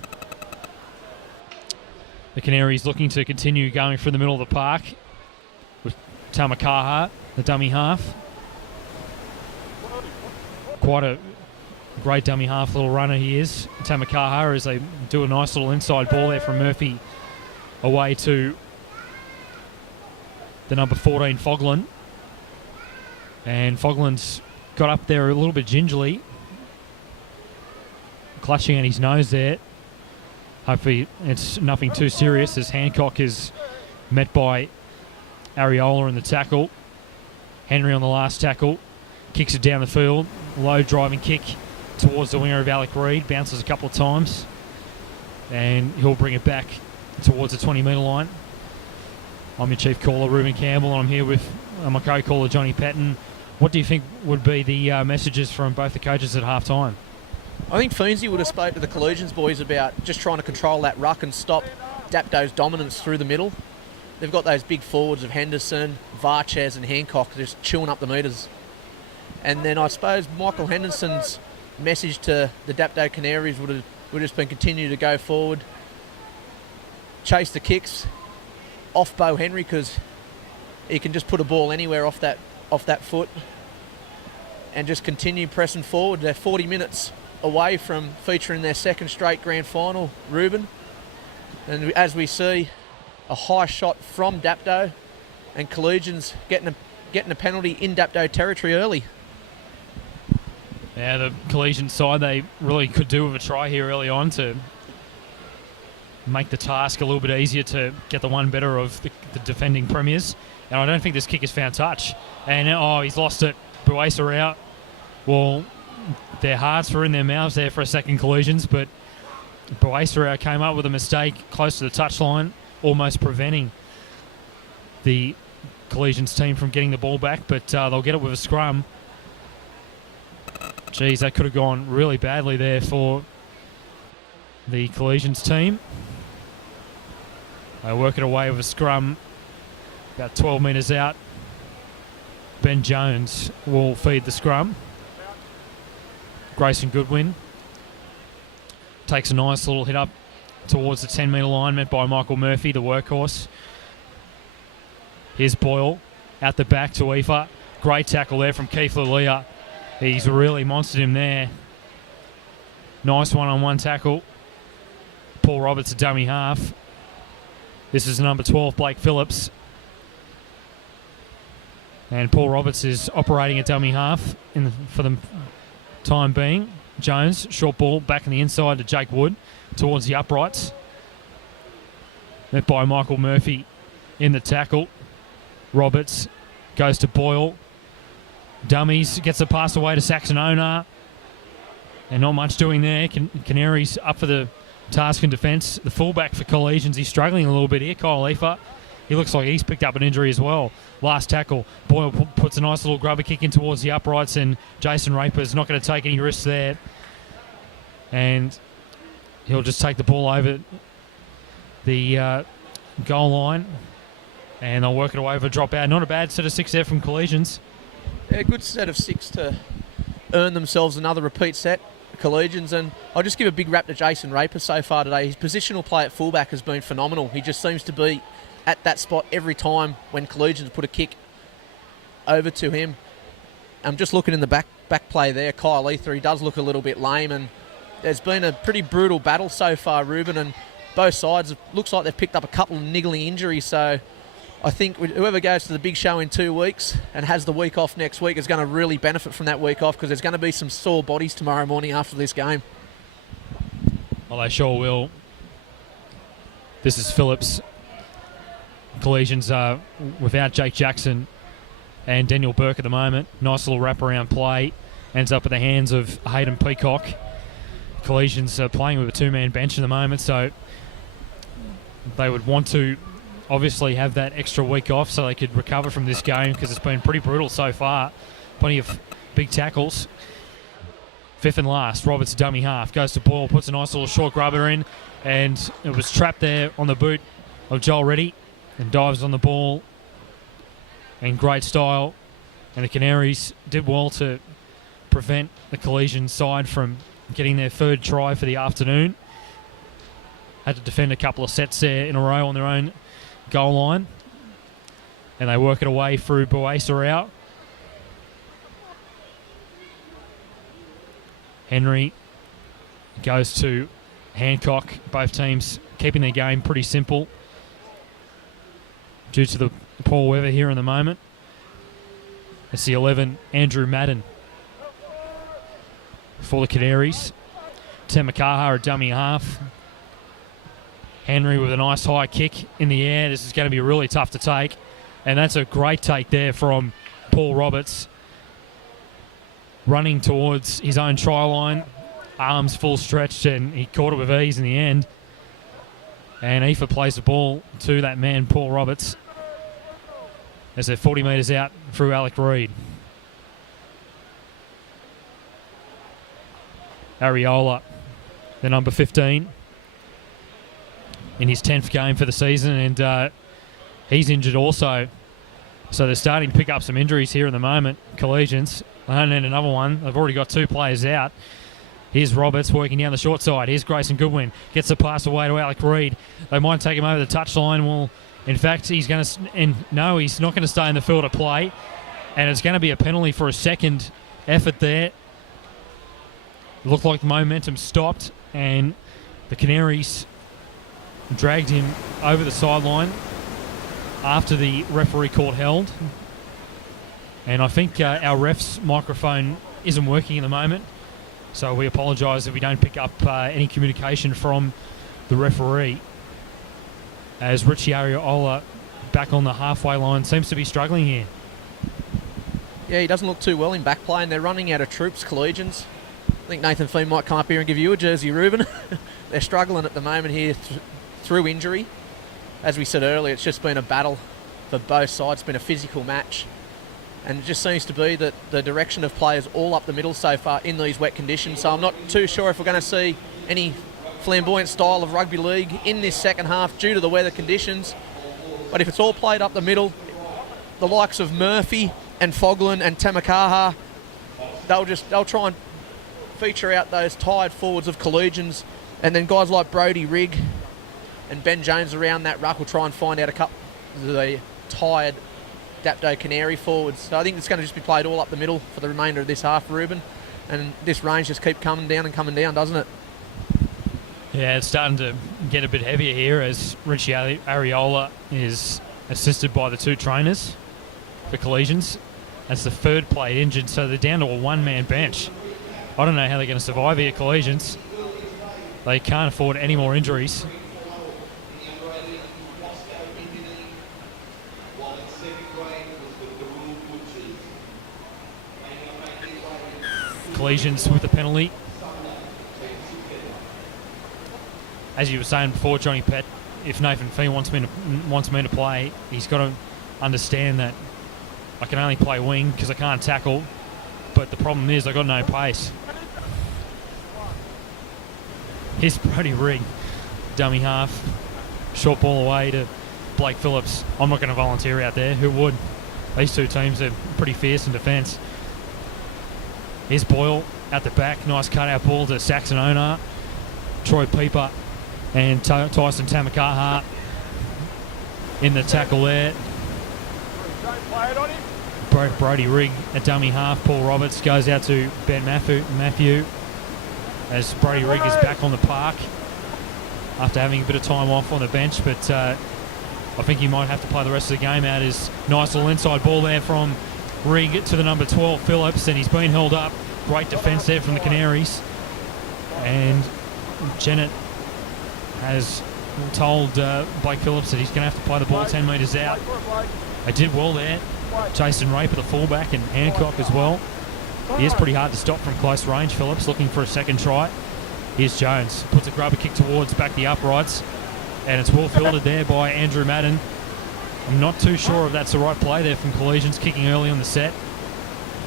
The Canaries looking to continue going through the middle of the park with Tamakaha, the dummy half. Quite a great dummy half little runner he is, Tamakaha, as they do a nice little inside ball there from Murphy away to the number 14, Fogland. And Fogland's got up there a little bit gingerly, clutching at his nose there. Hopefully it's nothing too serious, as Hancock is met by Areola in the tackle. Henry on the last tackle, kicks it down the field, low driving kick towards the winger of Alec Reid, bounces a couple of times, and he'll bring it back towards the 20-metre line. I'm your chief caller, Ruben Campbell, and I'm here with my co-caller, Johnny Patton. What do you think would be the messages from both the coaches at half-time? I think Feensy would have spoke to the Collegians boys about just trying to control that ruck and stop Dapto's dominance through the middle. They've got those big forwards of Henderson, Varchez and Hancock just chewing up the metres. And then I suppose Michael Henderson's message to the Dapto Canaries would have just been continue to go forward, chase the kicks off Bo Henry, because he can just put a ball anywhere off that foot, and just continue pressing forward. They're 40 minutes away from featuring their second straight grand final, Ruben. And as we see, a high shot from Dapto, and Collegians getting a penalty in Dapto territory early. Yeah, the Collegian side, they really could do with a try here early on to make the task a little bit easier to get the one better of the defending premiers. And I don't think this kick has found touch. And, he's lost it. Buesa out. Well, their hearts were in their mouths there for a second, Collegians, but Buesa came up with a mistake close to the touchline, almost preventing the Collegians team from getting the ball back, but they'll get it with a scrum. Geez, that could have gone really badly there for the Collegians team. They work it away with a scrum about 12 metres out. Ben Jones will feed the scrum. Grayson Goodwin takes a nice little hit up towards the 10-metre line, met by Michael Murphy, the workhorse. Here's Boyle out the back to Aoife. Great tackle there from Keith Lalia. He's really monstered him there. Nice one-on-one tackle. Paul Roberts, a dummy half. This is number 12, Blake Phillips. And Paul Roberts is operating a dummy half for the time being. Jones, short ball, back in the inside to Jake Wood towards the uprights. Met by Michael Murphy in the tackle. Roberts goes to Boyle. Dummies, gets the pass away to Saxon Onar. And not much doing there. Canaries up for the task in defence. The fullback for Collegians, he's struggling a little bit here, Kyle Aoife. He looks like he's picked up an injury as well. Last tackle, Boyle puts a nice little grubber kick in towards the uprights, and Jason Raper's not going to take any risks there. And he'll just take the ball over the goal line, and they'll work it away for a drop out. Not a bad set of 6 there from Collegians. Yeah, good set of 6 to earn themselves another repeat set, Collegians. And I'll just give a big rap to Jason Raper so far today. His positional play at fullback has been phenomenal. He just seems to be at that spot every time when Collegians put a kick over to him. I'm just looking in the back play there. Kyle Ether, he does look a little bit lame, and there's been a pretty brutal battle so far, Ruben, and both sides, it looks like they've picked up a couple of niggling injuries. So I think whoever goes to the big show in 2 weeks and has the week off next week is going to really benefit from that week off, because there's going to be some sore bodies tomorrow morning after this game. Well, they sure will. This is Phillips. Collegians are without Jake Jackson and Daniel Burke at the moment. Nice little wraparound play. Ends up at the hands of Hayden Peacock. Collegians are playing with a 2-man bench at the moment, so they would want to obviously have that extra week off so they could recover from this game, because it's been pretty brutal so far. Plenty of big tackles. 5th and last, Roberts dummy half, goes to Ball, puts a nice little short grubber in, and it was trapped there on the boot of Joel Reddy, and dives on the ball in great style. And the Canaries did well to prevent the Collegian side from getting their 3rd try for the afternoon. Had to defend a couple of sets there in a row on their own goal line. And they work it away through Buesa out. Henry goes to Hancock. Both teams keeping their game pretty simple due to the poor weather here in the moment. It's the 11, Andrew Madden for the Canaries. Temakaha, a dummy half. Henry with a nice high kick in the air. This is going to be really tough to take. And that's a great take there from Paul Roberts. Running towards his own try line. Arms full stretched, and he caught it with ease in the end. And Aoife plays the ball to that man, Paul Roberts, as they're 40 metres out through Alec Reid. Ariola, the number 15. in his 10th game for the season, and he's injured also. So they're starting to pick up some injuries here at the moment, Collegians. They don't need another one. They've already got 2 players out. Here's Roberts working down the short side. Here's Grayson Goodwin. Gets the pass away to Alec Reid. They might take him over the touchline. Well, in fact, he's going to... And no, he's not going to stay in the field of play. And it's going to be a penalty for a second effort there. Looked like the momentum stopped, and the Canaries dragged him over the sideline after the referee court held. And I think our ref's microphone isn't working at the moment, so we apologise if we don't pick up any communication from the referee, as Richie Ariola, back on the halfway line, seems to be struggling here. Yeah, he doesn't look too well in back play, and they're running out of troops, Collegians. I think Nathan Fee might come up here and give you a jersey, Ruben. They're struggling at the moment here through injury. As we said earlier, it's just been a battle for both sides. It's been a physical match. And it just seems to be that the direction of play is all up the middle so far in these wet conditions. So I'm not too sure if we're going to see any flamboyant style of rugby league in this second half due to the weather conditions. But if it's all played up the middle, the likes of Murphy and Fogland and Tamakaha, they'll try and feature out those tired forwards of Collegians, and then guys like Brodie Rigg and Ben Jones around that ruck will try and find out a couple of the tired Dapto Canary forwards. So I think it's going to just be played all up the middle for the remainder of this half, Ruben. And this range just keeps coming down, doesn't it? Yeah, it's starting to get a bit heavier here as Richie Ariola is assisted by the 2 trainers for Collegians. That's the third player injured, so they're down to a 1-man bench. I don't know how they're going to survive here, Collegians. They can't afford any more injuries. Collegians with the penalty. As you were saying before, Johnny Pett, if Nathan Fee wants me to play, he's got to understand that I can only play wing because I can't tackle. But the problem is I've got no pace. Here's Brodie Rigg, dummy half, short ball away to Blake Phillips. I'm not going to volunteer out there. Who would? These 2 teams are pretty fierce in defence. Here's Boyle at the back. Nice cut-out ball to Saxon Onar, Troy Pieper and Tyson Tamakaha in the tackle there. Brodie Rigg, a dummy half. Paul Roberts goes out to Ben Matthew as Brodie Rigg is back on the park after having a bit of time off on the bench, but I think he might have to play the rest of the game out. Is nice little inside ball there from Rigg to the number 12, Phillips, and he's been held up. Great defence there from the Canaries. And Jennett has told Blake Phillips that he's going to have to play the ball 10 metres out. They did well there. Jason Raper, the fullback, and Hancock as well. He is pretty hard to stop from close range, Phillips, looking for a second try. Here's Jones, puts a grubber kick towards back the uprights, and it's well fielded there by Andrew Madden. I'm not too sure if that's the right play there from Collegians, kicking early on the set.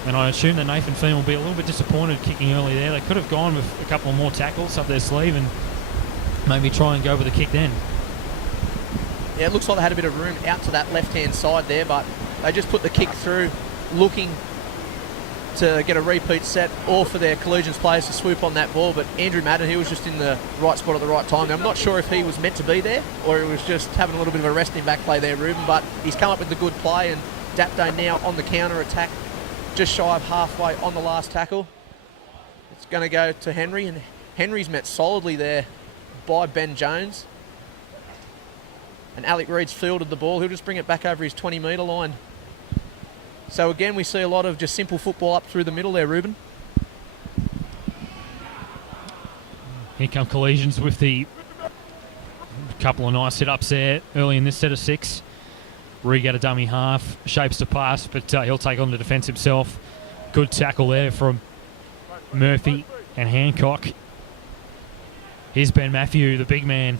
And I assume that Nathan Fee will be a little bit disappointed kicking early there. They could have gone with a couple more tackles up their sleeve and maybe try and go with the kick then. Yeah, it looks like they had a bit of room out to that left-hand side there, but they just put the kick through, looking to get a repeat set or for their Collegians players to swoop on that ball. But Andrew Madden, he was just in the right spot at the right time. Now, I'm not sure if he was meant to be there or he was just having a little bit of a resting back play there, Ruben, but he's come up with the good play, and Dapto now on the counter-attack, just shy of halfway on the last tackle. It's going to go to Henry, and Henry's met solidly there by Ben Jones. And Alec Reid's fielded the ball. He'll just bring it back over his 20-metre line. So again, we see a lot of just simple football up through the middle there, Ruben. Here come Collegians with the couple of nice hit-ups there early in this set of 6. Rigg at a dummy half, shapes to pass, but he'll take on the defence himself. Good tackle there from Murphy and Hancock. Here's Ben Matthew, the big man.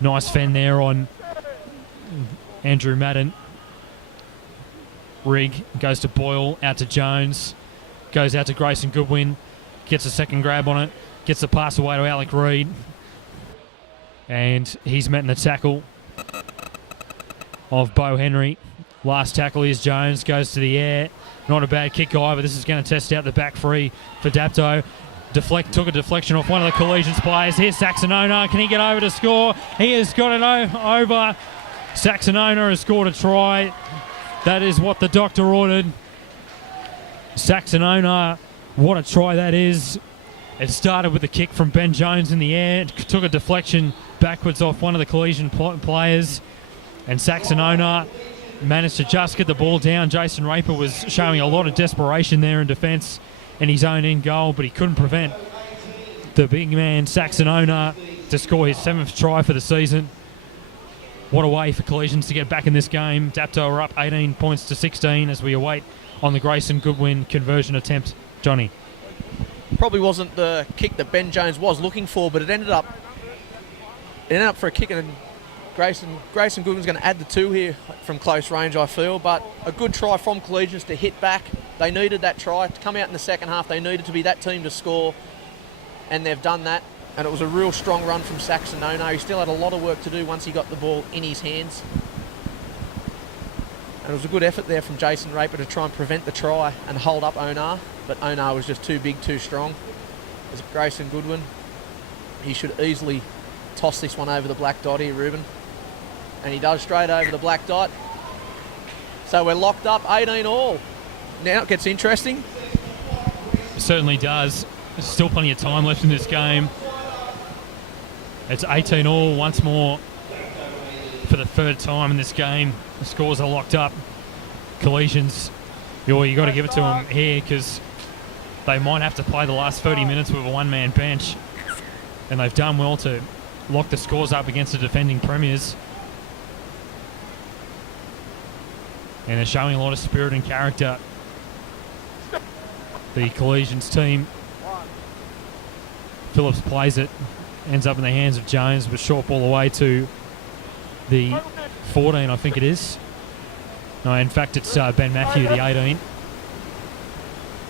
Nice fend there on Andrew Madden. Rigg goes to Boyle, out to Jones, goes out to Grayson Goodwin, gets a second grab on it, gets the pass away to Alec Reid. And he's met in the tackle of Bo Henry. Last tackle is Jones, goes to the air. Not a bad kick either. This is going to test out the back free for Dapto. Took a deflection off one of the Collegians players. Here's Saxonona. Can he get over to score? He has got it over. Saxonona has scored a try. That is what the doctor ordered. Saxonona, what a try that is. It started with a kick from Ben Jones in the air. It took a deflection backwards off one of the Collegian players. And Saxonona managed to just get the ball down. Jason Raper was showing a lot of desperation there in defence in his own end goal, but he couldn't prevent the big man Saxonona to score his 7th try for the season. What a way for Collegians to get back in this game. Dapto are up 18 points to 16 as we await on the Grayson Goodwin conversion attempt. Johnny. Probably wasn't the kick that Ben Jones was looking for, but it ended up for a kick, and Grayson Goodwin's going to add the 2 here from close range, I feel. But a good try from Collegians to hit back. They needed that try to come out in the second half. They needed to be that team to score, and they've done that. And it was a real strong run from Saxonona. He still had a lot of work to do once he got the ball in his hands. And it was a good effort there from Jason Raper to try and prevent the try and hold up Onar. But Onar was just too big, too strong. As Grayson Goodwin, he should easily toss this one over the black dot here, Ruben. And he does, straight over the black dot. So we're locked up 18 all. Now it gets interesting. It certainly does. There's still plenty of time left in this game. It's 18 all once more for the 3rd time in this game. The scores are locked up. Collegians, you got to give it to them here because they might have to play the last 30 minutes with a one-man bench, and they've done well to lock the scores up against the defending premiers. And they're showing a lot of spirit and character. The Collegians team. Phillips plays it, ends up in the hands of Jones, with short ball away to the 14, I think it is. No, in fact, it's Ben Matthew, the 18.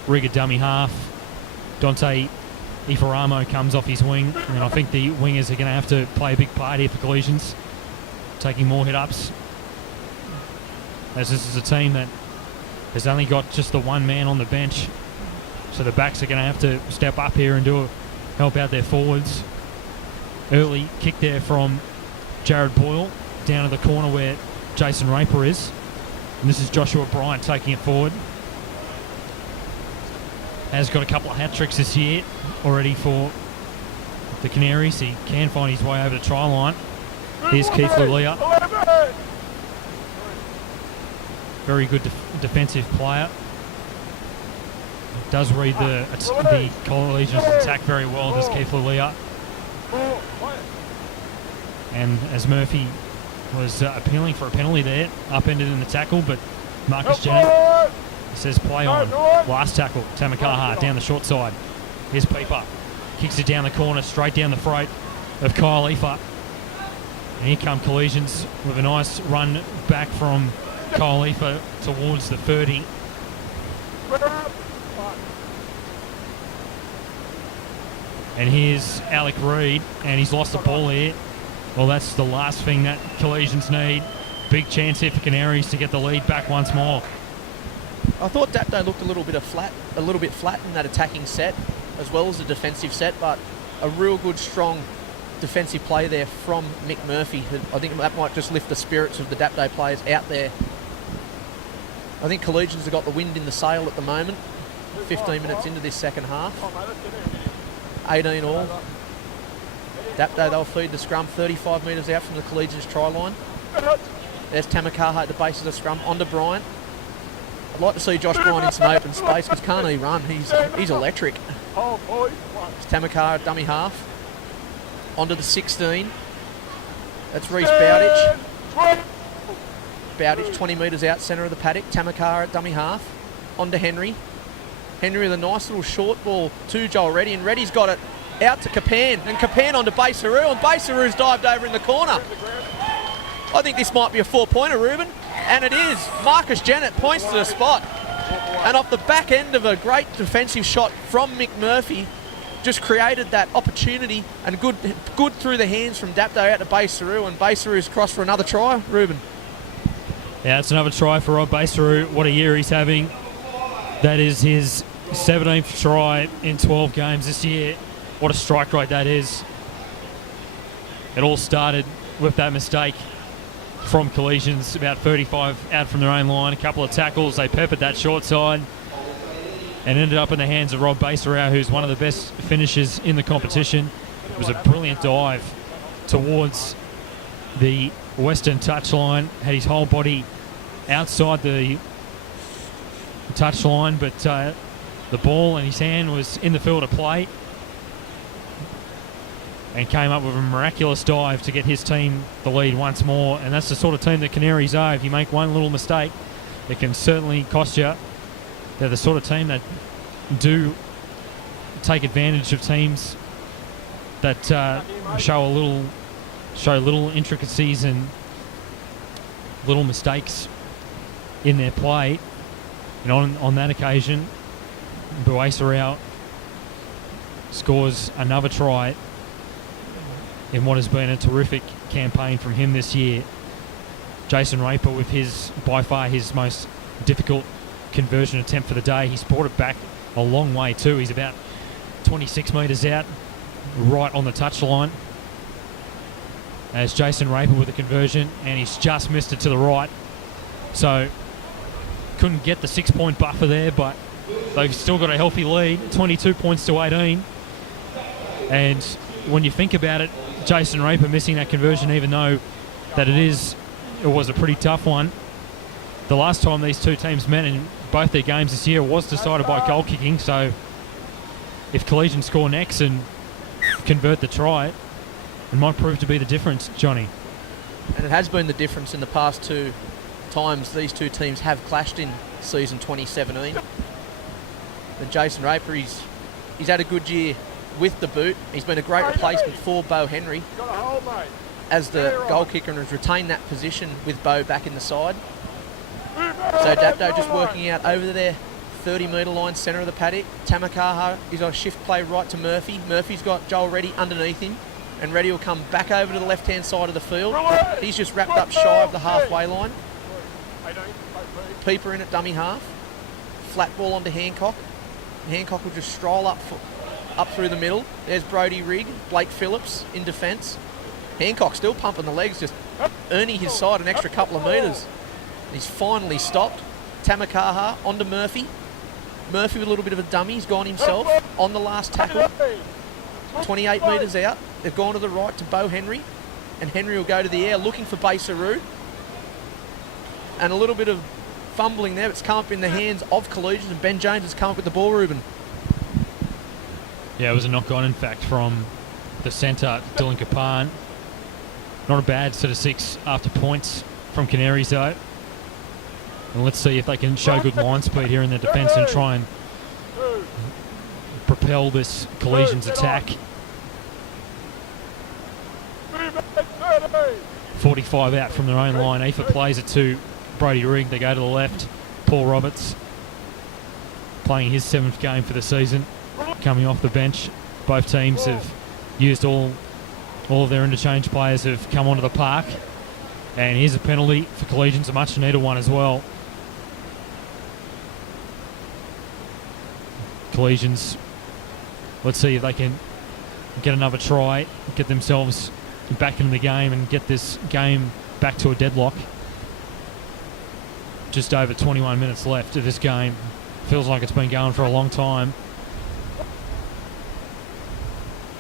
Rigger dummy half. Dante Ifaramo comes off his wing, and I think the wingers are going to have to play a big part here for Collegians, taking more hit-ups, as this is a team that has only got just the one man on the bench. So the backs are going to have to step up here and help out their forwards. Early kick there from Jared Boyle down to the corner where Jason Raper is. And this is Joshua Bryant taking it forward. Has got a couple of hat tricks this year already for the Canaries. He can find his way over the try line. Here's Keith Lulia. Very good defensive player. Does read the Collegians attack very well, does Keith Lulia. And as Murphy was appealing for a penalty there, upended in the tackle, but Marcus Jennett says play on. Last tackle, Tamakaha down the short side. Here's Pieper. Kicks it down the corner, straight down the throat of Kyle Efer. And here come Collegians with a nice run back from Kyle Efer towards the 30. And here's Alec Reid, and he's lost the ball here. Well, that's the last thing that Collegians need. Big chance here for Canaries to get the lead back once more. I thought Dapto looked a little bit flat in that attacking set, as well as the defensive set, but a real good, strong defensive play there from Mick Murphy. I think that might just lift the spirits of the Dapto players out there. I think Collegians have got the wind in the sail at the moment. 15 minutes into this second half. 18 all. Dapto, they'll feed the scrum 35 metres out from the Collegians try line. There's Tamakaha at the base of the scrum, onto Bryant. I'd like to see Josh Bryant in some open space because can't he run? He's electric. It's Tamakaha at dummy half. Onto the 16. That's Reece Bowditch. Bowditch 20 metres out, centre of the paddock. Tamakaha at dummy half. Onto Henry. Henry with a nice little short ball to Joel Reddy, and Reddy's got it out to Capan, and Capan onto Basaru, and Basaru's dived over in the corner. I think this might be a 4-pointer, Ruben, and it is. Marcus Jennett points to the spot, and off the back end of a great defensive shot from Mick Murphy, just created that opportunity, and good through the hands from Dapto out to Baseru, and Baseru's crossed for another try. Ruben. Yeah, it's another try for Rob Baseru. What a year he's having. That is his 17th try in 12 games this year. What a strike rate that is. It all started with that mistake from Collegians, about 35 out from their own line, a couple of tackles. They peppered that short side and ended up in the hands of Rob Baseru, who's one of the best finishers in the competition. It was a brilliant dive towards the western touchline, had his whole body outside the touchline, but the ball in his hand was in the field of play, and came up with a miraculous dive to get his team the lead once more. And that's the sort of team that Canaries are. If you make one little mistake, it can certainly cost you. They're the sort of team that do take advantage of teams that show little intricacies and little mistakes in their play. And on that occasion, Buaserau scores another try in what has been a terrific campaign from him this year. Jason Raper with by far his most difficult conversion attempt for the day. He's brought it back a long way too. He's about 26 metres out, right on the touchline. As Jason Raper with the conversion, and he's just missed it to the right. So couldn't get the 6-point buffer there, but they've still got a healthy lead, 22 points to 18. And when you think about it, Jason Raper missing that conversion, even though that it was a pretty tough one. The last time these two teams met in both their games this year was decided by goal kicking, so if Collegians score next and convert the try, it might prove to be the difference, Johnny. And it has been the difference in the past two times these two teams have clashed in season 2017. And Jason Raper, he's had a good year with the boot. He's been a great replacement for Bo Henry as the goal kicker, and has retained that position with Bo back in the side. So Dapto just working out over their 30-metre line, centre of the paddock. Tamakaha is on a shift play right to Murphy. Murphy's got Joel Reddy underneath him, and Reddy will come back over to the left-hand side of the field. He's just wrapped up shy of the halfway line. Peeper in at dummy half. Flat ball onto Hancock. Hancock will just stroll up through the middle. There's Brody Rigg, Blake Phillips in defence. Hancock still pumping the legs, just earning his side an extra couple of metres. He's finally stopped. Tamakaha onto Murphy. Murphy with a little bit of a dummy. He's gone himself on the last tackle. 28 metres out. They've gone to the right to Bo Henry. And Henry will go to the air looking for Baseru. And a little bit of fumbling there. It's come up in the hands of Collegians, and Ben Jones has come up with the ball, Ruben. Yeah, it was a knock-on, in fact, from the centre, Dylan Kapan. Not a bad set of 6 after points from Canaries, though. And let's see if they can show good line speed here in their defence and try and propel this Collegians attack. 45 out from their own line. Aoife plays it to Brody Rigg. They go to the left. Paul Roberts playing his 7th game for the season, coming off the bench. Both teams have used all of their interchange players have come onto the park. And here's a penalty for Collegians, a much needed one as well. Collegians, let's see if they can get another try, get themselves back into the game and get this game back to a deadlock. Just over 21 minutes left of this game. Feels like it's been going for a long time.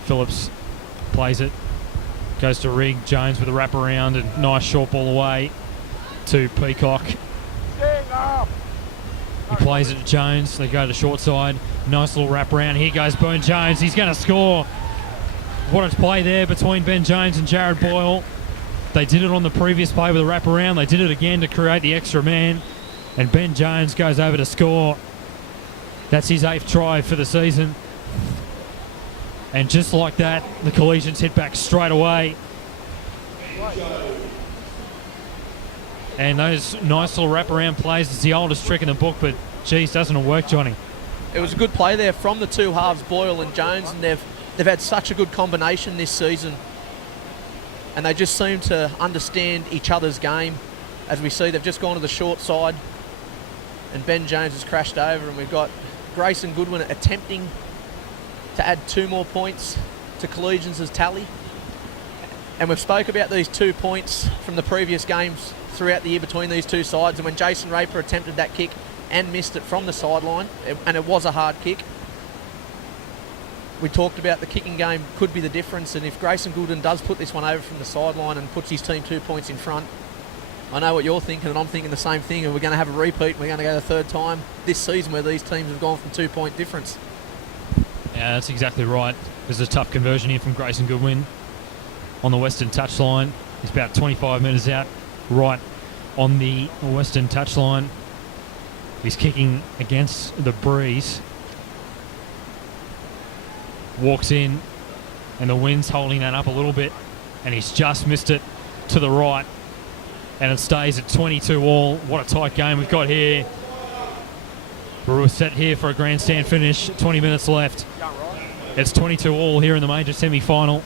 Phillips plays it, goes to Rigg. Jones with a wraparound and nice short ball away to Peacock. He plays it to Jones. They go to the short side. Nice little wraparound. Here goes Ben Jones. He's going to score. What a play there between Ben Jones and Jared Boyle. They did it on the previous play with a wraparound. They did it again to create the extra man. And Ben Jones goes over to score. That's his 8th try for the season. And just like that, the Collegians hit back straight away. And those nice little wraparound plays, it's the oldest trick in the book, but geez, doesn't it work, Johnny? It was a good play there from the two halves, Boyle and Jones, and they've had such a good combination this season. And they just seem to understand each other's game. As we see, they've just gone to the short side, and Ben Jones has crashed over, and we've got Grayson Goodwin attempting to add 2 more points to Collegians' tally. And we've spoke about these 2 points from the previous games throughout the year between these two sides, and when Jason Raper attempted that kick and missed it from the sideline, and it was a hard kick, we talked about the kicking game could be the difference, and if Grayson Goodwin does put this one over from the sideline and puts his team 2 points in front, I know what you're thinking, and I'm thinking the same thing, and we're going to have a repeat, and we're going to go the third time this season where these teams have gone from 2-point difference. Yeah, that's exactly right. There's a tough conversion here from Grayson Goodwin on the western touchline. He's about 25 metres out, right on the western touchline. He's kicking against the breeze. Walks in, and the wind's holding that up a little bit, and he's just missed it to the right, and it stays at 22 all. What a tight game we've got here. We're set here for a grandstand finish. 20 minutes left. It's 22 all here in the major semi-final.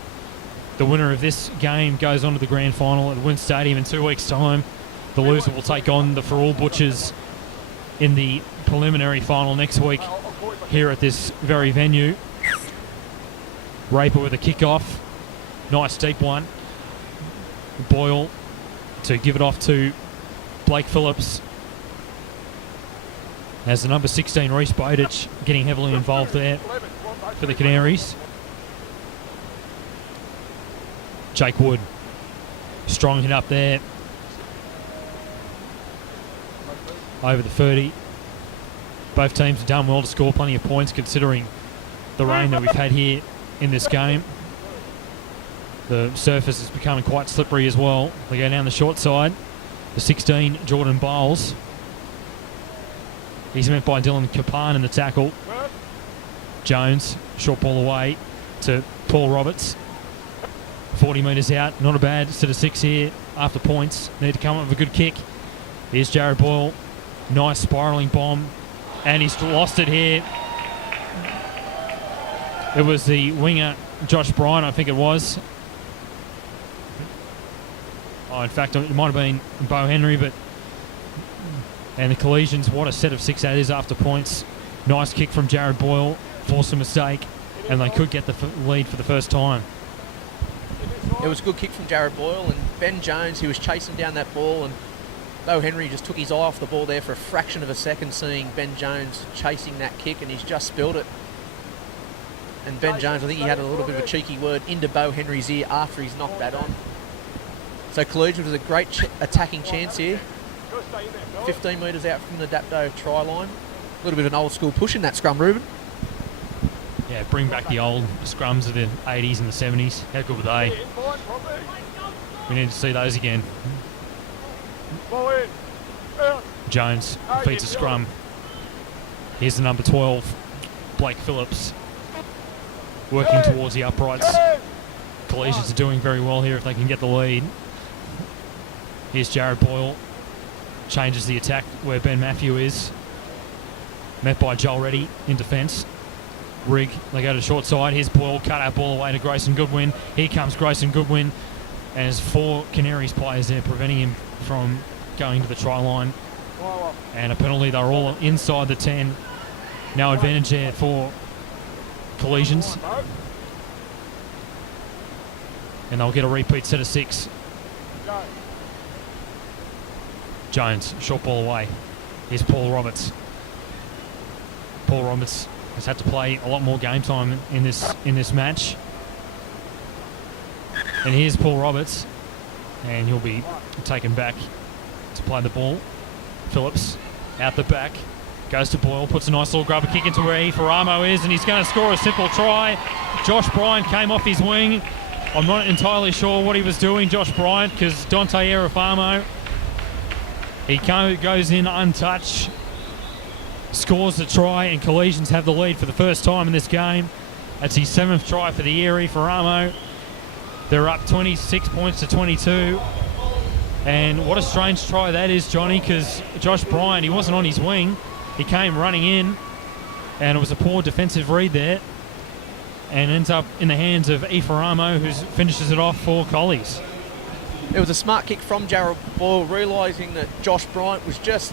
The winner of this game goes on to the grand final at Wynn Stadium in 2 weeks' time. The loser will take on the For All Butchers in the preliminary final next week here at this very venue. Raper with a kick-off. Nice deep one. Boyle to give it off to Blake Phillips. As the number 16, Reece Bowditch, getting heavily involved there for the Canaries. Jake Wood, strong hit up there. Over the 30. Both teams have done well to score plenty of points considering the rain that we've had here in this game. The surface is becoming quite slippery as well. They go down the short side. The 16, Jordan Bowles. He's met by Dylan Kapan in the tackle. Jones, short ball away to Paul Roberts. 40 metres out, not a bad set of 6 here after points. Need to come up with a good kick. Here's Jared Boyle. Nice spiralling bomb. And he's lost it here. It was the winger, Josh Bryan, I think it was. Oh, in fact, it might have been Bo Henry, but... And the Collegians, what a set of 6 that is after points. Nice kick from Jared Boyle. Forced a mistake, and they could get the lead for the first time. It was a good kick from Jared Boyle, and Ben Jones, he was chasing down that ball, and Bo Henry just took his eye off the ball there for a fraction of a second, seeing Ben Jones chasing that kick, and he's just spilled it. And Ben Jones, I think he had a little bit of a cheeky word into Bo Henry's ear after he's knocked that on. So Collegians with a great attacking chance here. 15 metres out from the Dapto try line. A little bit of an old school push in that scrum, Ruben. Yeah, bring back the old scrums of the 80s and the 70s. How good were they? We need to see those again. Jones feeds a scrum. Here's the number 12, Blake Phillips, working towards the uprights. Collegians are doing very well here if they can get the lead. Here's Jared Boyle. Changes the attack where Ben Matthew is. Met by Joel Reddy in defence. Rig, they go to the short side. Here's Boyle, cut out ball away to Grayson Goodwin. Here comes Grayson Goodwin. And there's 4 Canaries players there preventing him from going to the try line. And a penalty, they're all inside the 10. No advantage there for Collegians. And they'll get a repeat set of 6. Jones, short ball away. Here's Paul Roberts. Paul Roberts has had to play a lot more game time in this match. And here's Paul Roberts, and he'll be taken back to play the ball. Phillips out the back, goes to Boyle, puts a nice little grubber kick into where Faramo is, and he's going to score a simple try. Josh Bryant came off his wing. I'm not entirely sure what he was doing, Josh Bryant, because Dante Erafamo, he goes in untouched, scores the try, and Collegians have the lead for the first time in this game. That's his 7th try for the year, Faramo. They're up 26 points to 22. And what a strange try that is, Johnny, because Josh Bryant, he wasn't on his wing. He came running in, And it was a poor defensive read there, and ends up in the hands of Ifaramo, who finishes it off for Collies. It was a smart kick from Jarrell Boyle, realising that Josh Bryant was just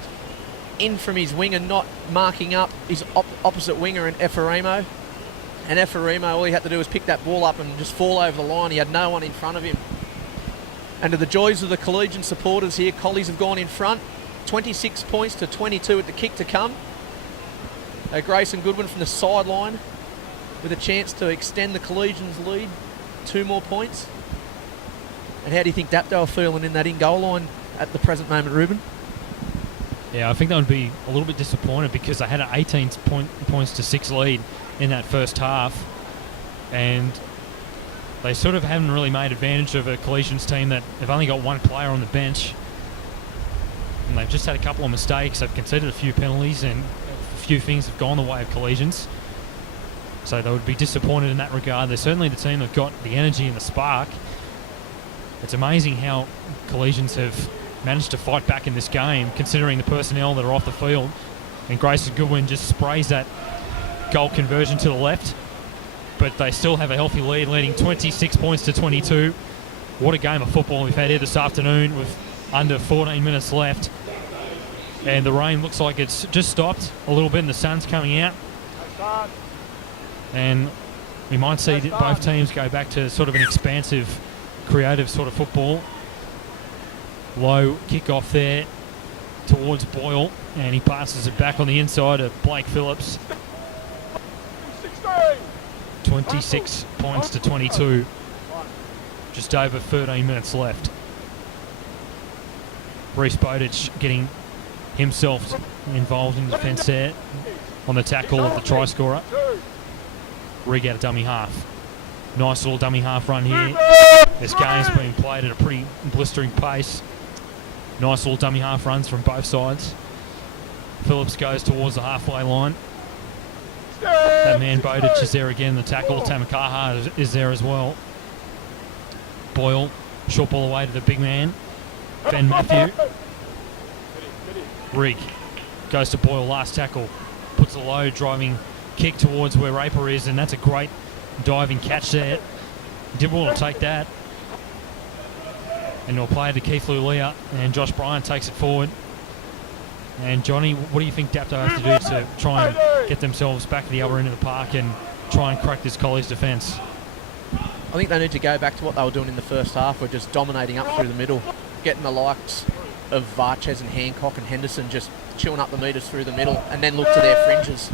in from his wing and not marking up his opposite winger in Ephraimo. And Ephraimo, all he had to do was pick that ball up and just fall over the line. He had no one in front of him. And to the joys of the Collegian supporters here, Collies have gone in front, 26 points to 22 at the kick to come. Grayson Goodwin from the sideline with a chance to extend the Collegians' lead 2 more points. And how do you think Dapto are feeling in that in-goal line at the present moment, Ruben? Yeah, I think they would be a little bit disappointed because they had an 18 points to 6 lead in that first half, and they sort of haven't really made advantage of a Collegians team that have only got 1 player on the bench, and they've just had a couple of mistakes. They've conceded a few penalties, and a few things have gone the way of Collegians, so they would be disappointed in that regard. They're certainly the team that got the energy and the spark. It's amazing how Collegians have managed to fight back in this game, considering the personnel that are off the field. And Grayson Goodwin just sprays that goal conversion to the left, but they still have a healthy lead, leading 26 points to 22. What a game of football we've had here this afternoon with under 14 minutes left. And the rain looks like it's just stopped a little bit and the sun's coming out. And we might see both teams go back to sort of an expansive, creative sort of football. Low kick-off there towards Boyle, and he passes it back on the inside of Blake Phillips. 26 points to 22. Just over 13 minutes left. Reece Bowditch getting himself involved in the defence there on the tackle of the try scorer. Rig out a dummy half. Nice little dummy half run here. This game's being played at a pretty blistering pace. Nice little dummy half runs from both sides. Phillips goes towards the halfway line. That man Bowditch is there again. The tackle, Tamakaha, is there as well. Boyle, short ball away to the big man, Ben Matthew. Rig goes to Boyle, last tackle. Puts a low driving kick towards where Raper is, and that's a great diving catch there. Did well to take that. And they'll play to Keith Lulia, and Josh Bryant takes it forward. And Johnny, what do you think Dapto have to do to try and get themselves back to the other end of the park and try and crack this Collies defence? I think they need to go back to what they were doing in the first half, where just dominating up through the middle, getting the likes of Varchez and Hancock and Henderson just chewing up the metres through the middle, and then look to their fringes.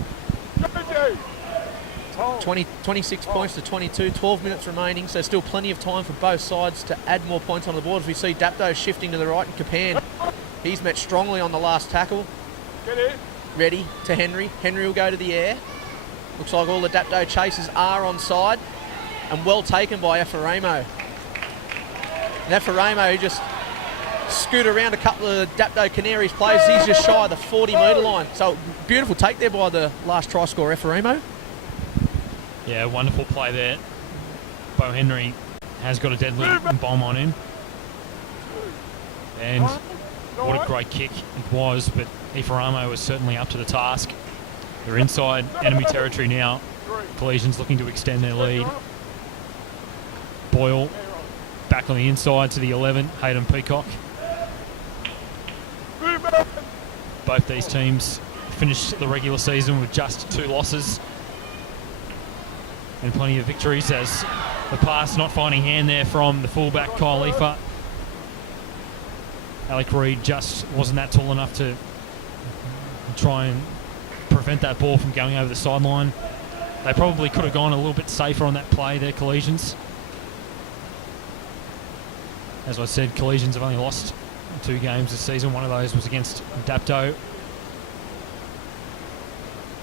26 points to 22, 12 minutes remaining, so still plenty of time for both sides to add more points on the board. As we see Dapto shifting to the right, and Capan, he's met strongly on the last tackle. Ready to Henry. Henry will go to the air. Looks like all the Dapto chasers are on side, and well taken by Ephraimo. And Ephraimo just scoot around a couple of Dapto Canaries players. He's just shy of the 40-metre line. So beautiful take there by the last try scorer, Ephraimo. Yeah, wonderful play there. Bo Henry has got a deadly bomb on him. And what a great kick it was, but Ifaramo was certainly up to the task. They're inside enemy territory now. Collegians looking to extend their lead. Boyle back on the inside to the 11, Hayden Peacock. Both these teams finished the regular season with just 2 losses and plenty of victories, as the pass not finding hand there from the fullback Kyle Leifer. Alec Reid just wasn't that tall enough to try and prevent that ball from going over the sideline. They probably could have gone a little bit safer on that play there, Collegians. As I said, Collegians have only lost 2 games this season. One of those was against Dapto.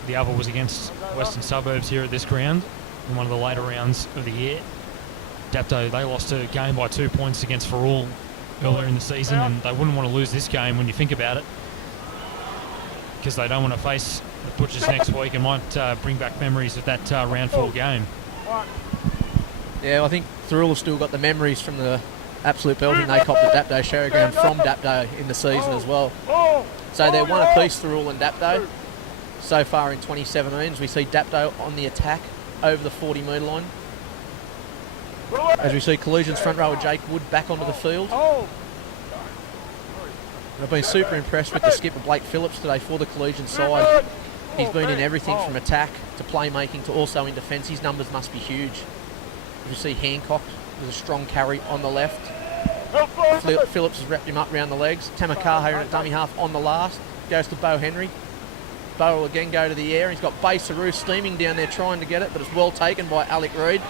The other was against Western Suburbs here at this ground in one of the later rounds of the year. Dapto, they lost a game by 2 points against Ferrol earlier in the season, and they wouldn't want to lose this game when you think about it, because they don't want to face the Butchers next week and might bring back memories of that round 4 game. Yeah, I think Thurl have still got the memories from the absolute belting they copped at Dapto Showground from Dapto in the season as well. So they're one apiece, Thurl and Dapto. so far in 2017 as we see Dapto on the attack over the 40-metre line. As we see Collegians front rower Jake Wood back onto the field. And I've been super impressed with the skipper Blake Phillips today for the Collegian side. He's been in everything from attack to playmaking to also in defence. His numbers must be huge. As you see Hancock with a strong carry on the left. Phillips has wrapped him up round the legs. Tamakaha in at dummy half on the last. Goes to Bo Henry. Bo will again go to the air. He's got Basaru steaming down there trying to get it, but it's well taken by Alec Reid.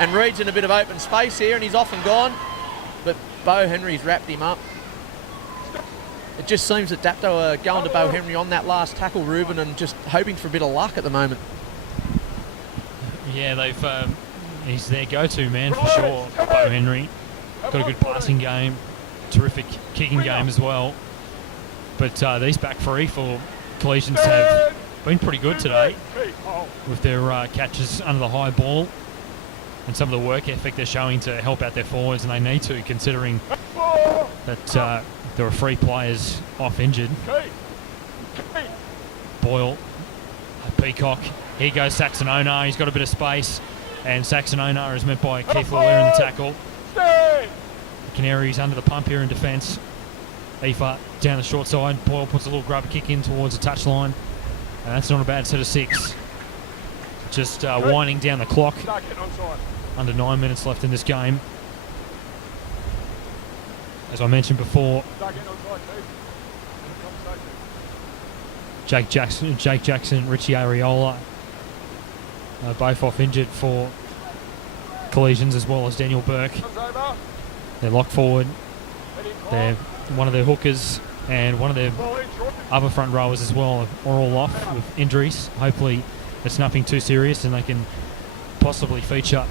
And Reid's in a bit of open space here and he's off and gone. But Bo Henry's wrapped him up. It just seems that Dapto are going to Bo Henry on that last tackle, Ruben, and just hoping for a bit of luck at the moment. Yeah, he's their go-to man for sure, Bo Henry. Got a good passing game, terrific kicking game as well. But these back three for Collegians have been pretty good today with their catches under the high ball and some of the work ethic they're showing to help out their forwards, and they need to, considering that there are 3 players off injured. Boyle, Peacock, here goes Saxon Onar, he's got a bit of space, and Saxon Onar is met by Keith Lawler in the tackle. Canaries under the pump here in defence. Aoife down the short side, Boyle puts a little grubber kick in towards the touchline, and that's not a bad set of 6. Just winding down the clock. Under 9 minutes left in this game. As I mentioned before, Jake Jackson, Richie Ariola, both off injured for Collegians, as well as Daniel Burke. They're locked forward. They're one of their hookers and one of their other front rowers as well are all off with injuries. Hopefully it's nothing too serious and they can possibly feature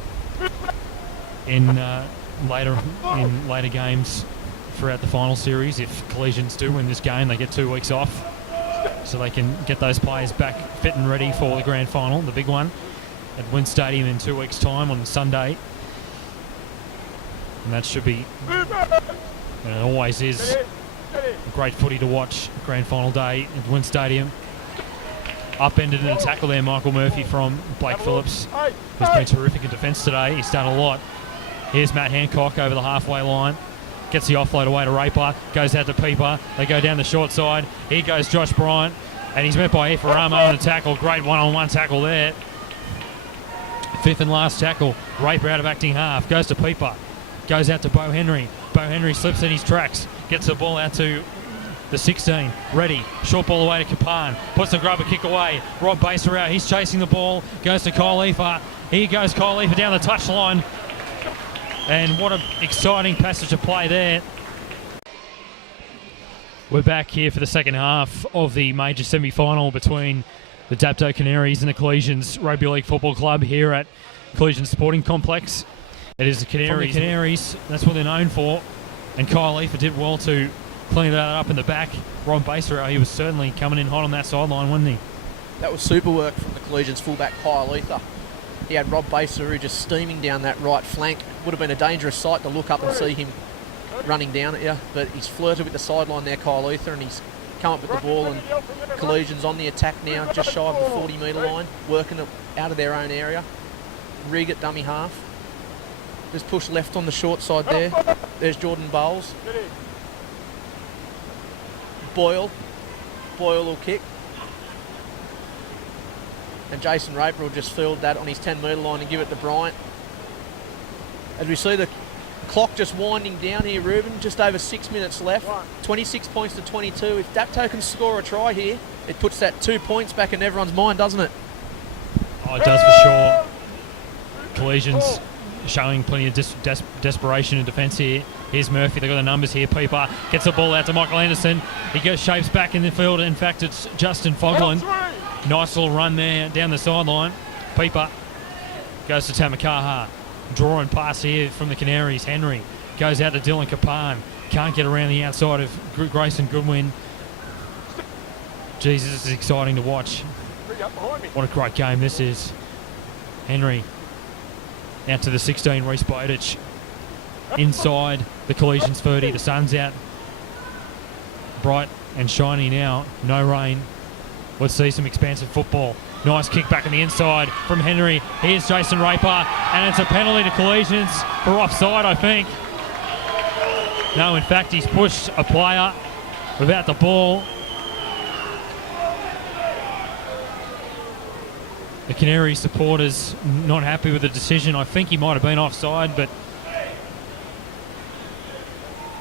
in later games throughout the final series. If Collegians do win this game, they get 2 weeks off, so they can get those players back fit and ready for the grand final, the big one, at Wynn Stadium in 2 weeks' time on Sunday. And that should be, and it always is, a great footy to watch. Grand final day at Wynn Stadium. Upended in a tackle there, Michael Murphy from Blake Phillips, who's been terrific in defence today. He's done a lot. Here's Matt Hancock over the halfway line. Gets the offload away to Raper. Goes out to Peeper. They go down the short side. Here goes Josh Bryant. And he's met by Efaramo in a tackle. Great one-on-one tackle there. 5th and last tackle. Raper out of acting half. Goes to Peeper. Goes out to Bo Henry. Bo Henry slips in his tracks. Gets the ball out to the 16. Ready. Short ball away to Kapan. Puts the grubber kick away. Rob Baser out. He's chasing the ball. Goes to Kyle Efer. Here goes Kyle Efer down the touchline. And what an exciting passage of play there. We're back here for the second half of the major semi-final between the Dapto Canaries and the Collegians Rugby League Football Club here at Collegians Sporting Complex. It is the Canaries. That's what they're known for. And Kyle Efer did well to clean that up in the back. Ron Baser, he was certainly coming in hot on that sideline, wasn't he? That was super work from the Collegians fullback Kyle Efer. He had Rob Basaru just steaming down that right flank. Would have been a dangerous sight to look up and see him running down at you, but he's flirted with the sideline there, Kyle Efer, and he's come up with the ball, and Collegians on the attack now, just shy of the 40-metre line, working it out of their own area. Rig at dummy half. Just push left on the short side there. There's Jordan Bowles. Boyle will kick. And Jason Raper will just field that on his 10-metre line and give it to Bryant. As we see the clock just winding down here, Ruben, just over 6 minutes left. 26 points to 22. If Dapto can score a try here, it puts that 2 points back in everyone's mind, doesn't it? Oh, it does for sure. Collegians showing plenty of desperation in defence here. Here's Murphy, they've got the numbers here. Peeper gets the ball out to Michael Anderson. He goes shapes back in the field. In fact, it's Justin Fogland. Nice little run there down the sideline. Peeper goes to Tamakaha. Drawing pass here from the Canaries. Henry goes out to Dylan Kapan. Can't get around the outside of Grayson Goodwin. Jesus, this is exciting to watch. What a great game this is. Henry out to the 16, Reece Bowditch. Inside the Collegians 30. The sun's out bright and shiny now. No rain. Let's see some expansive football. Nice kick back on the inside from Henry. Here's Jason Raper, and it's a penalty to Collegians for offside, I think. No, in fact, he's pushed a player without the ball. The Canaries supporters not happy with the decision. I think he might have been offside, but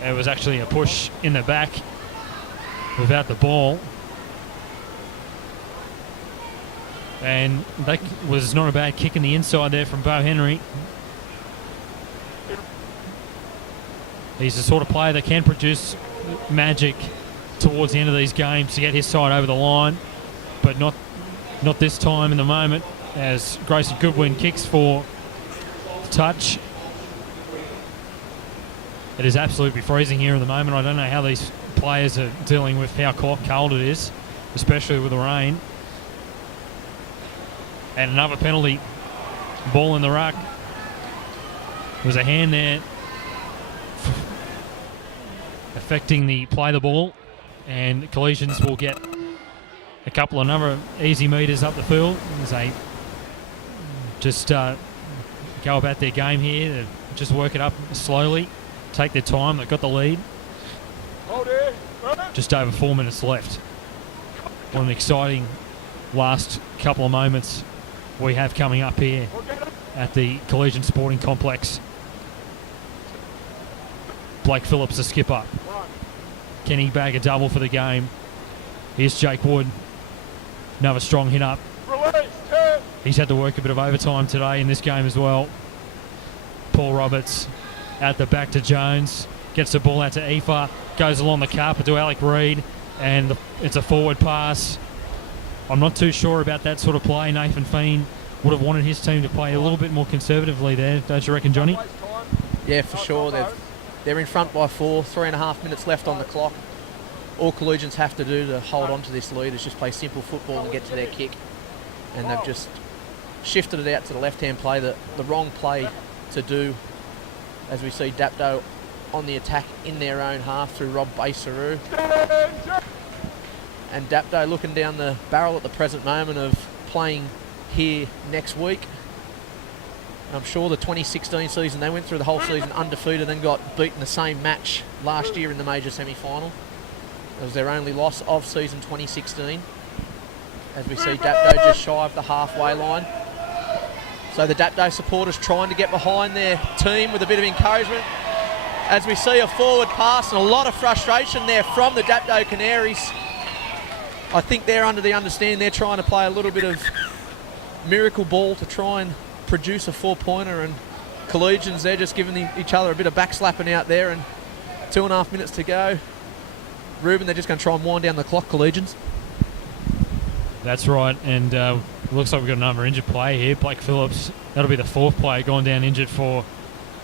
it was actually a push in the back without the ball. And that was not a bad kick in the inside there from Bo Henry. He's the sort of player that can produce magic towards the end of these games to get his side over the line, but not this time in the moment, as Grayson Goodwin kicks for touch. It is absolutely freezing here at the moment. I don't know how these players are dealing with how cold it is, especially with the rain. And another penalty. Ball in the ruck. There's a hand there affecting the play the ball, and Collegians will get a couple of number of easy metres up the field as they just go about their game here. They just work it up slowly, take their time. They've got the lead. Just over 4 minutes left. What an exciting last couple of moments we have coming up here at the Collegian Sporting Complex. Blake Phillips, the skipper. Can he bag a double for the game? Here's Jake Wood. Another strong hit up. He's had to work a bit of overtime today in this game as well. Paul Roberts at the back to Jones. Gets the ball out to Aoife. Goes along the carpet to Alec Reid. And it's a forward pass. I'm not too sure about that sort of play. Nathan Feen would have wanted his team to play a little bit more conservatively there, don't you reckon, Johnny? Yeah, for sure. They're in front by 4, 3.5 minutes left on the clock. All Collegians have to do to hold on to this lead is just play simple football and get to their kick. And they've just shifted it out to the left-hand play, the wrong play to do, as we see Dapto on the attack in their own half through Rob Basaru. And Dapto looking down the barrel at the present moment of playing here next week. And I'm sure the 2016 season, they went through the whole season undefeated and got beaten the same match last year in the major semi-final. It was their only loss of season 2016. As we see Dapto just shy of the halfway line. So the Dapto supporters trying to get behind their team with a bit of encouragement. As we see a forward pass and a lot of frustration there from the Dapto Canaries. I think they're under the understanding they're trying to play a little bit of miracle ball to try and produce a 4-pointer, and Collegians, they're just giving each other a bit of backslapping out there, and 2.5 minutes to go. Ruben, they're just going to try and wind down the clock, Collegians. That's right, and looks like we've got another injured player here. Blake Phillips, that'll be the 4th player gone down injured for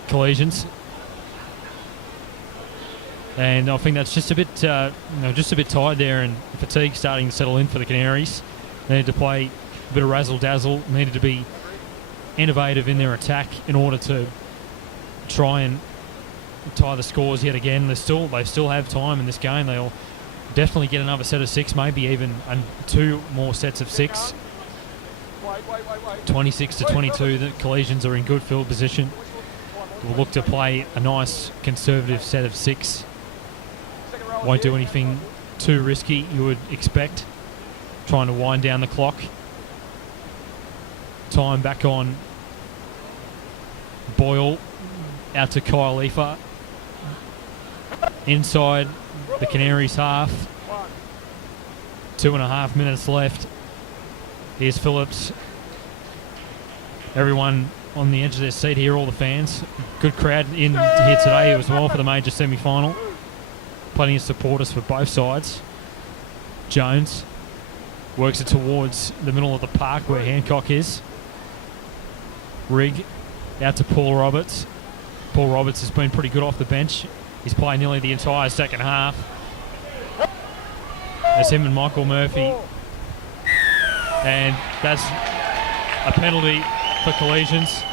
Collegians. And I think that's just a bit, just a bit tired there, and fatigue starting to settle in for the Canaries. They need to play a bit of razzle-dazzle, needed to be innovative in their attack in order to try and tie the scores yet again. They still have time in this game. They'll definitely get another set of 6, maybe even 2 more sets of 6. 26-22, the Collegians are in good field position. We'll look to play a nice conservative set of 6. Won't do anything too risky, you would expect. Trying to wind down the clock. Time back on Boyle. Out to Kyle Aoife. Inside the Canaries half. 2.5 minutes left. Here's Phillips. Everyone on the edge of their seat here, all the fans. Good crowd in here today as well for the major semi-final. Plenty of supporters for both sides. Jones works it towards the middle of the park where Hancock is. Rigg out to Paul Roberts. Paul Roberts has been pretty good off the bench. He's played nearly the entire second half. There's him and Michael Murphy. And that's a penalty for Collegians.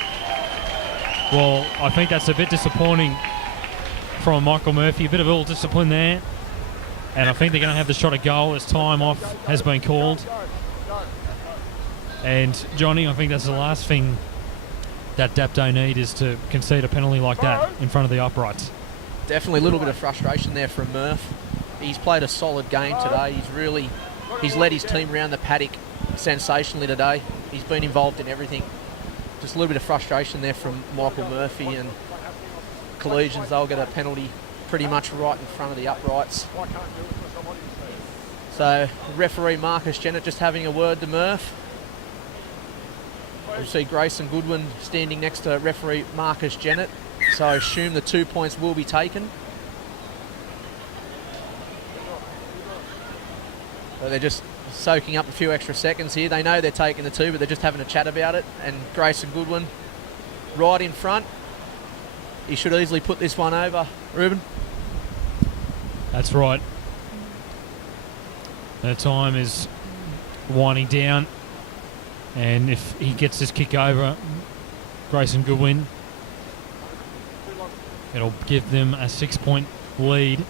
Well, I think that's a bit disappointing from Michael Murphy. A bit of ill discipline there. And I think they're going to have the shot at goal as time off has been called. And Johnny, I think that's the last thing that Dapto need is to concede a penalty like that in front of the uprights. Definitely a little bit of frustration there from Murph. He's played a solid game today. He's led his team around the paddock sensationally today. He's been involved in everything. Just a little bit of frustration there from Michael Murphy, and Collegians, they'll get a penalty pretty much right in front of the uprights. So referee Marcus Jennett just having a word to Murph. We'll see Grayson Goodwin standing next to referee Marcus Jennett. So I assume the 2 points will be taken. So they're just soaking up a few extra seconds here. They know they're taking the 2, but they're just having a chat about it. And Grayson Goodwin right in front. He should easily put this one over. Ruben? That's right. The time is winding down. And if he gets this kick over, Grayson Goodwin, it'll give them a 6-point lead.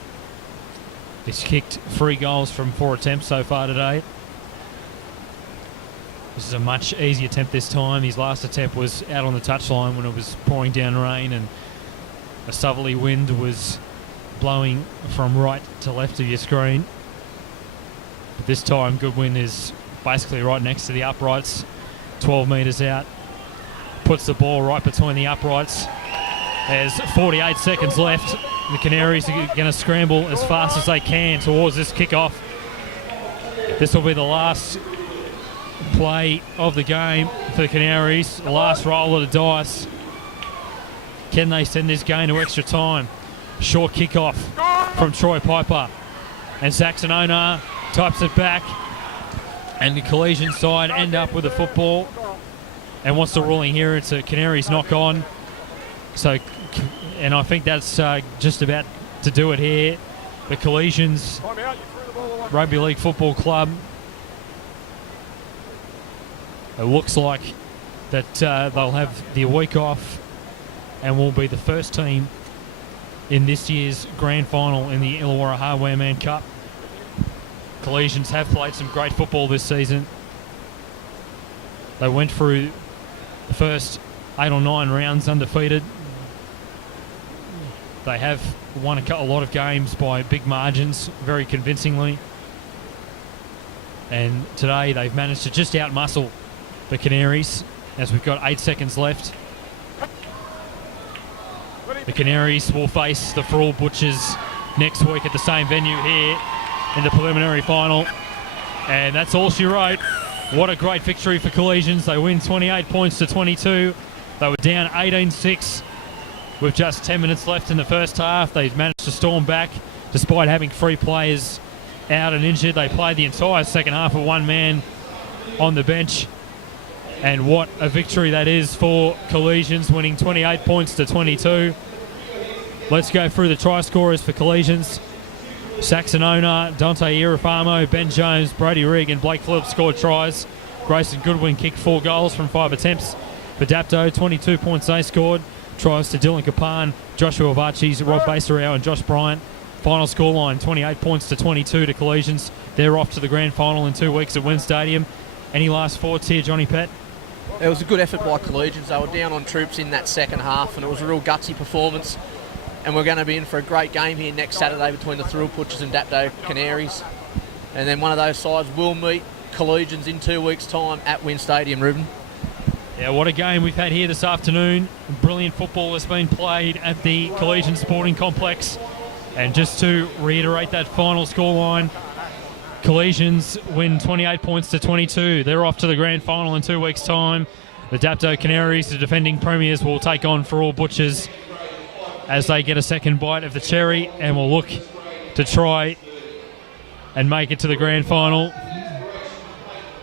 He's kicked 3 goals from 4 attempts so far today. This is a much easier attempt this time. His last attempt was out on the touchline when it was pouring down rain and a southerly wind was blowing from right to left of your screen. But this time Goodwin is basically right next to the uprights, 12 metres out. Puts the ball right between the uprights. There's 48 seconds left. The Canaries are going to scramble as fast as they can towards this kick-off. This will be the last play of the game for the Canaries. The last roll of the dice. Can they send this game to extra time? Short kick-off from Troy Piper. And Saxon Onar types it back. And the Collegian side end up with the football. And what's the ruling here? It's a Canaries knock-on. So, and I think that's just about to do it here. The Collegians Rugby League Football Club. It looks like that they'll have the week off and will be the first team in this year's grand final in the Illawarra Hardware Man Cup. Collegians have played some great football this season. They went through the first 8 or 9 rounds undefeated. They have won a lot of games by big margins, very convincingly. And today they've managed to just outmuscle the Canaries as we've got 8 seconds left. The Canaries will face the For All Butchers next week at the same venue here in the preliminary final. And that's all she wrote. What a great victory for Collegians. They win 28 points to 22. They were down 18-6 with just 10 minutes left in the first half. They've managed to storm back despite having 3 players out and injured. They played the entire second half with 1 man on the bench. And what a victory that is for Collegians, winning 28 points to 22. Let's go through the try scorers for Collegians. Saxon Onar, Dante Irafamo, Ben Jones, Brody Rigg and Blake Phillips scored tries. Grayson Goodwin kicked 4 goals from 5 attempts. For Dapto, 22 points they scored. Tries to Dylan Kapan, Joshua Varchis, Rob Baserau and Josh Bryant. Final scoreline, 28 points to 22 to Collegians. They're off to the grand final in 2 weeks at Wynn Stadium. Any last thoughts here, Johnny Pett? It was a good effort by Collegians. They were down on troops in that second half and it was a real gutsy performance. And we're going to be in for a great game here next Saturday between the Thrill Butchers and Dapto Canaries. And then one of those sides will meet Collegians in 2 weeks' time at Wynn Stadium, Ruben. Yeah, what a game we've had here this afternoon. Brilliant football has been played at the Collegian Sporting Complex. And just to reiterate that final scoreline, Collegians win 28 points to 22. They're off to the grand final in 2 weeks' time. The Dapto Canaries, the defending premiers, will take on For All Butchers as they get a second bite of the cherry and will look to try and make it to the grand final.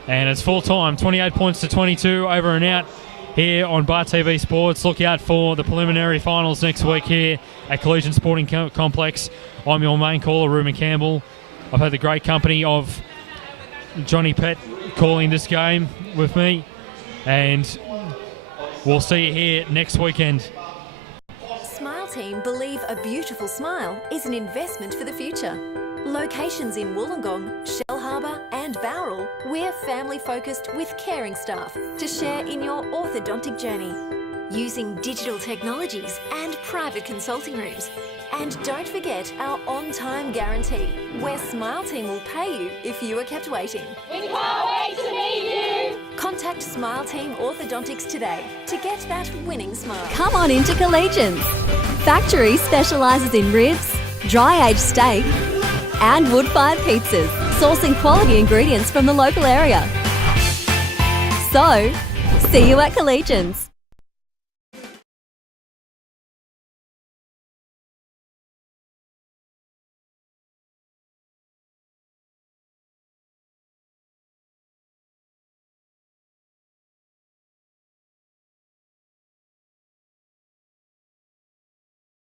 And it's full time, 28 points to 22, over and out here on Bar TV Sports. Look out for the preliminary finals next week here at Collegian Sporting Complex. I'm your main caller, Ruben Campbell. I've had the great company of Johnny Pett calling this game with me. And we'll see you here next weekend. Smile Team believe a beautiful smile is an investment for the future. Locations in Wollongong, Shell Harbour and Bowral, we're family focused with caring staff to share in your orthodontic journey. Using digital technologies and private consulting rooms. And don't forget our on-time guarantee, where Smile Team will pay you if you are kept waiting. We can't wait to meet you. Contact Smile Team Orthodontics today to get that winning smile. Come on into Collegians. Factory specialises in ribs, dry-aged steak and wood-fired pizzas, sourcing quality ingredients from the local area. So, see you at Collegians.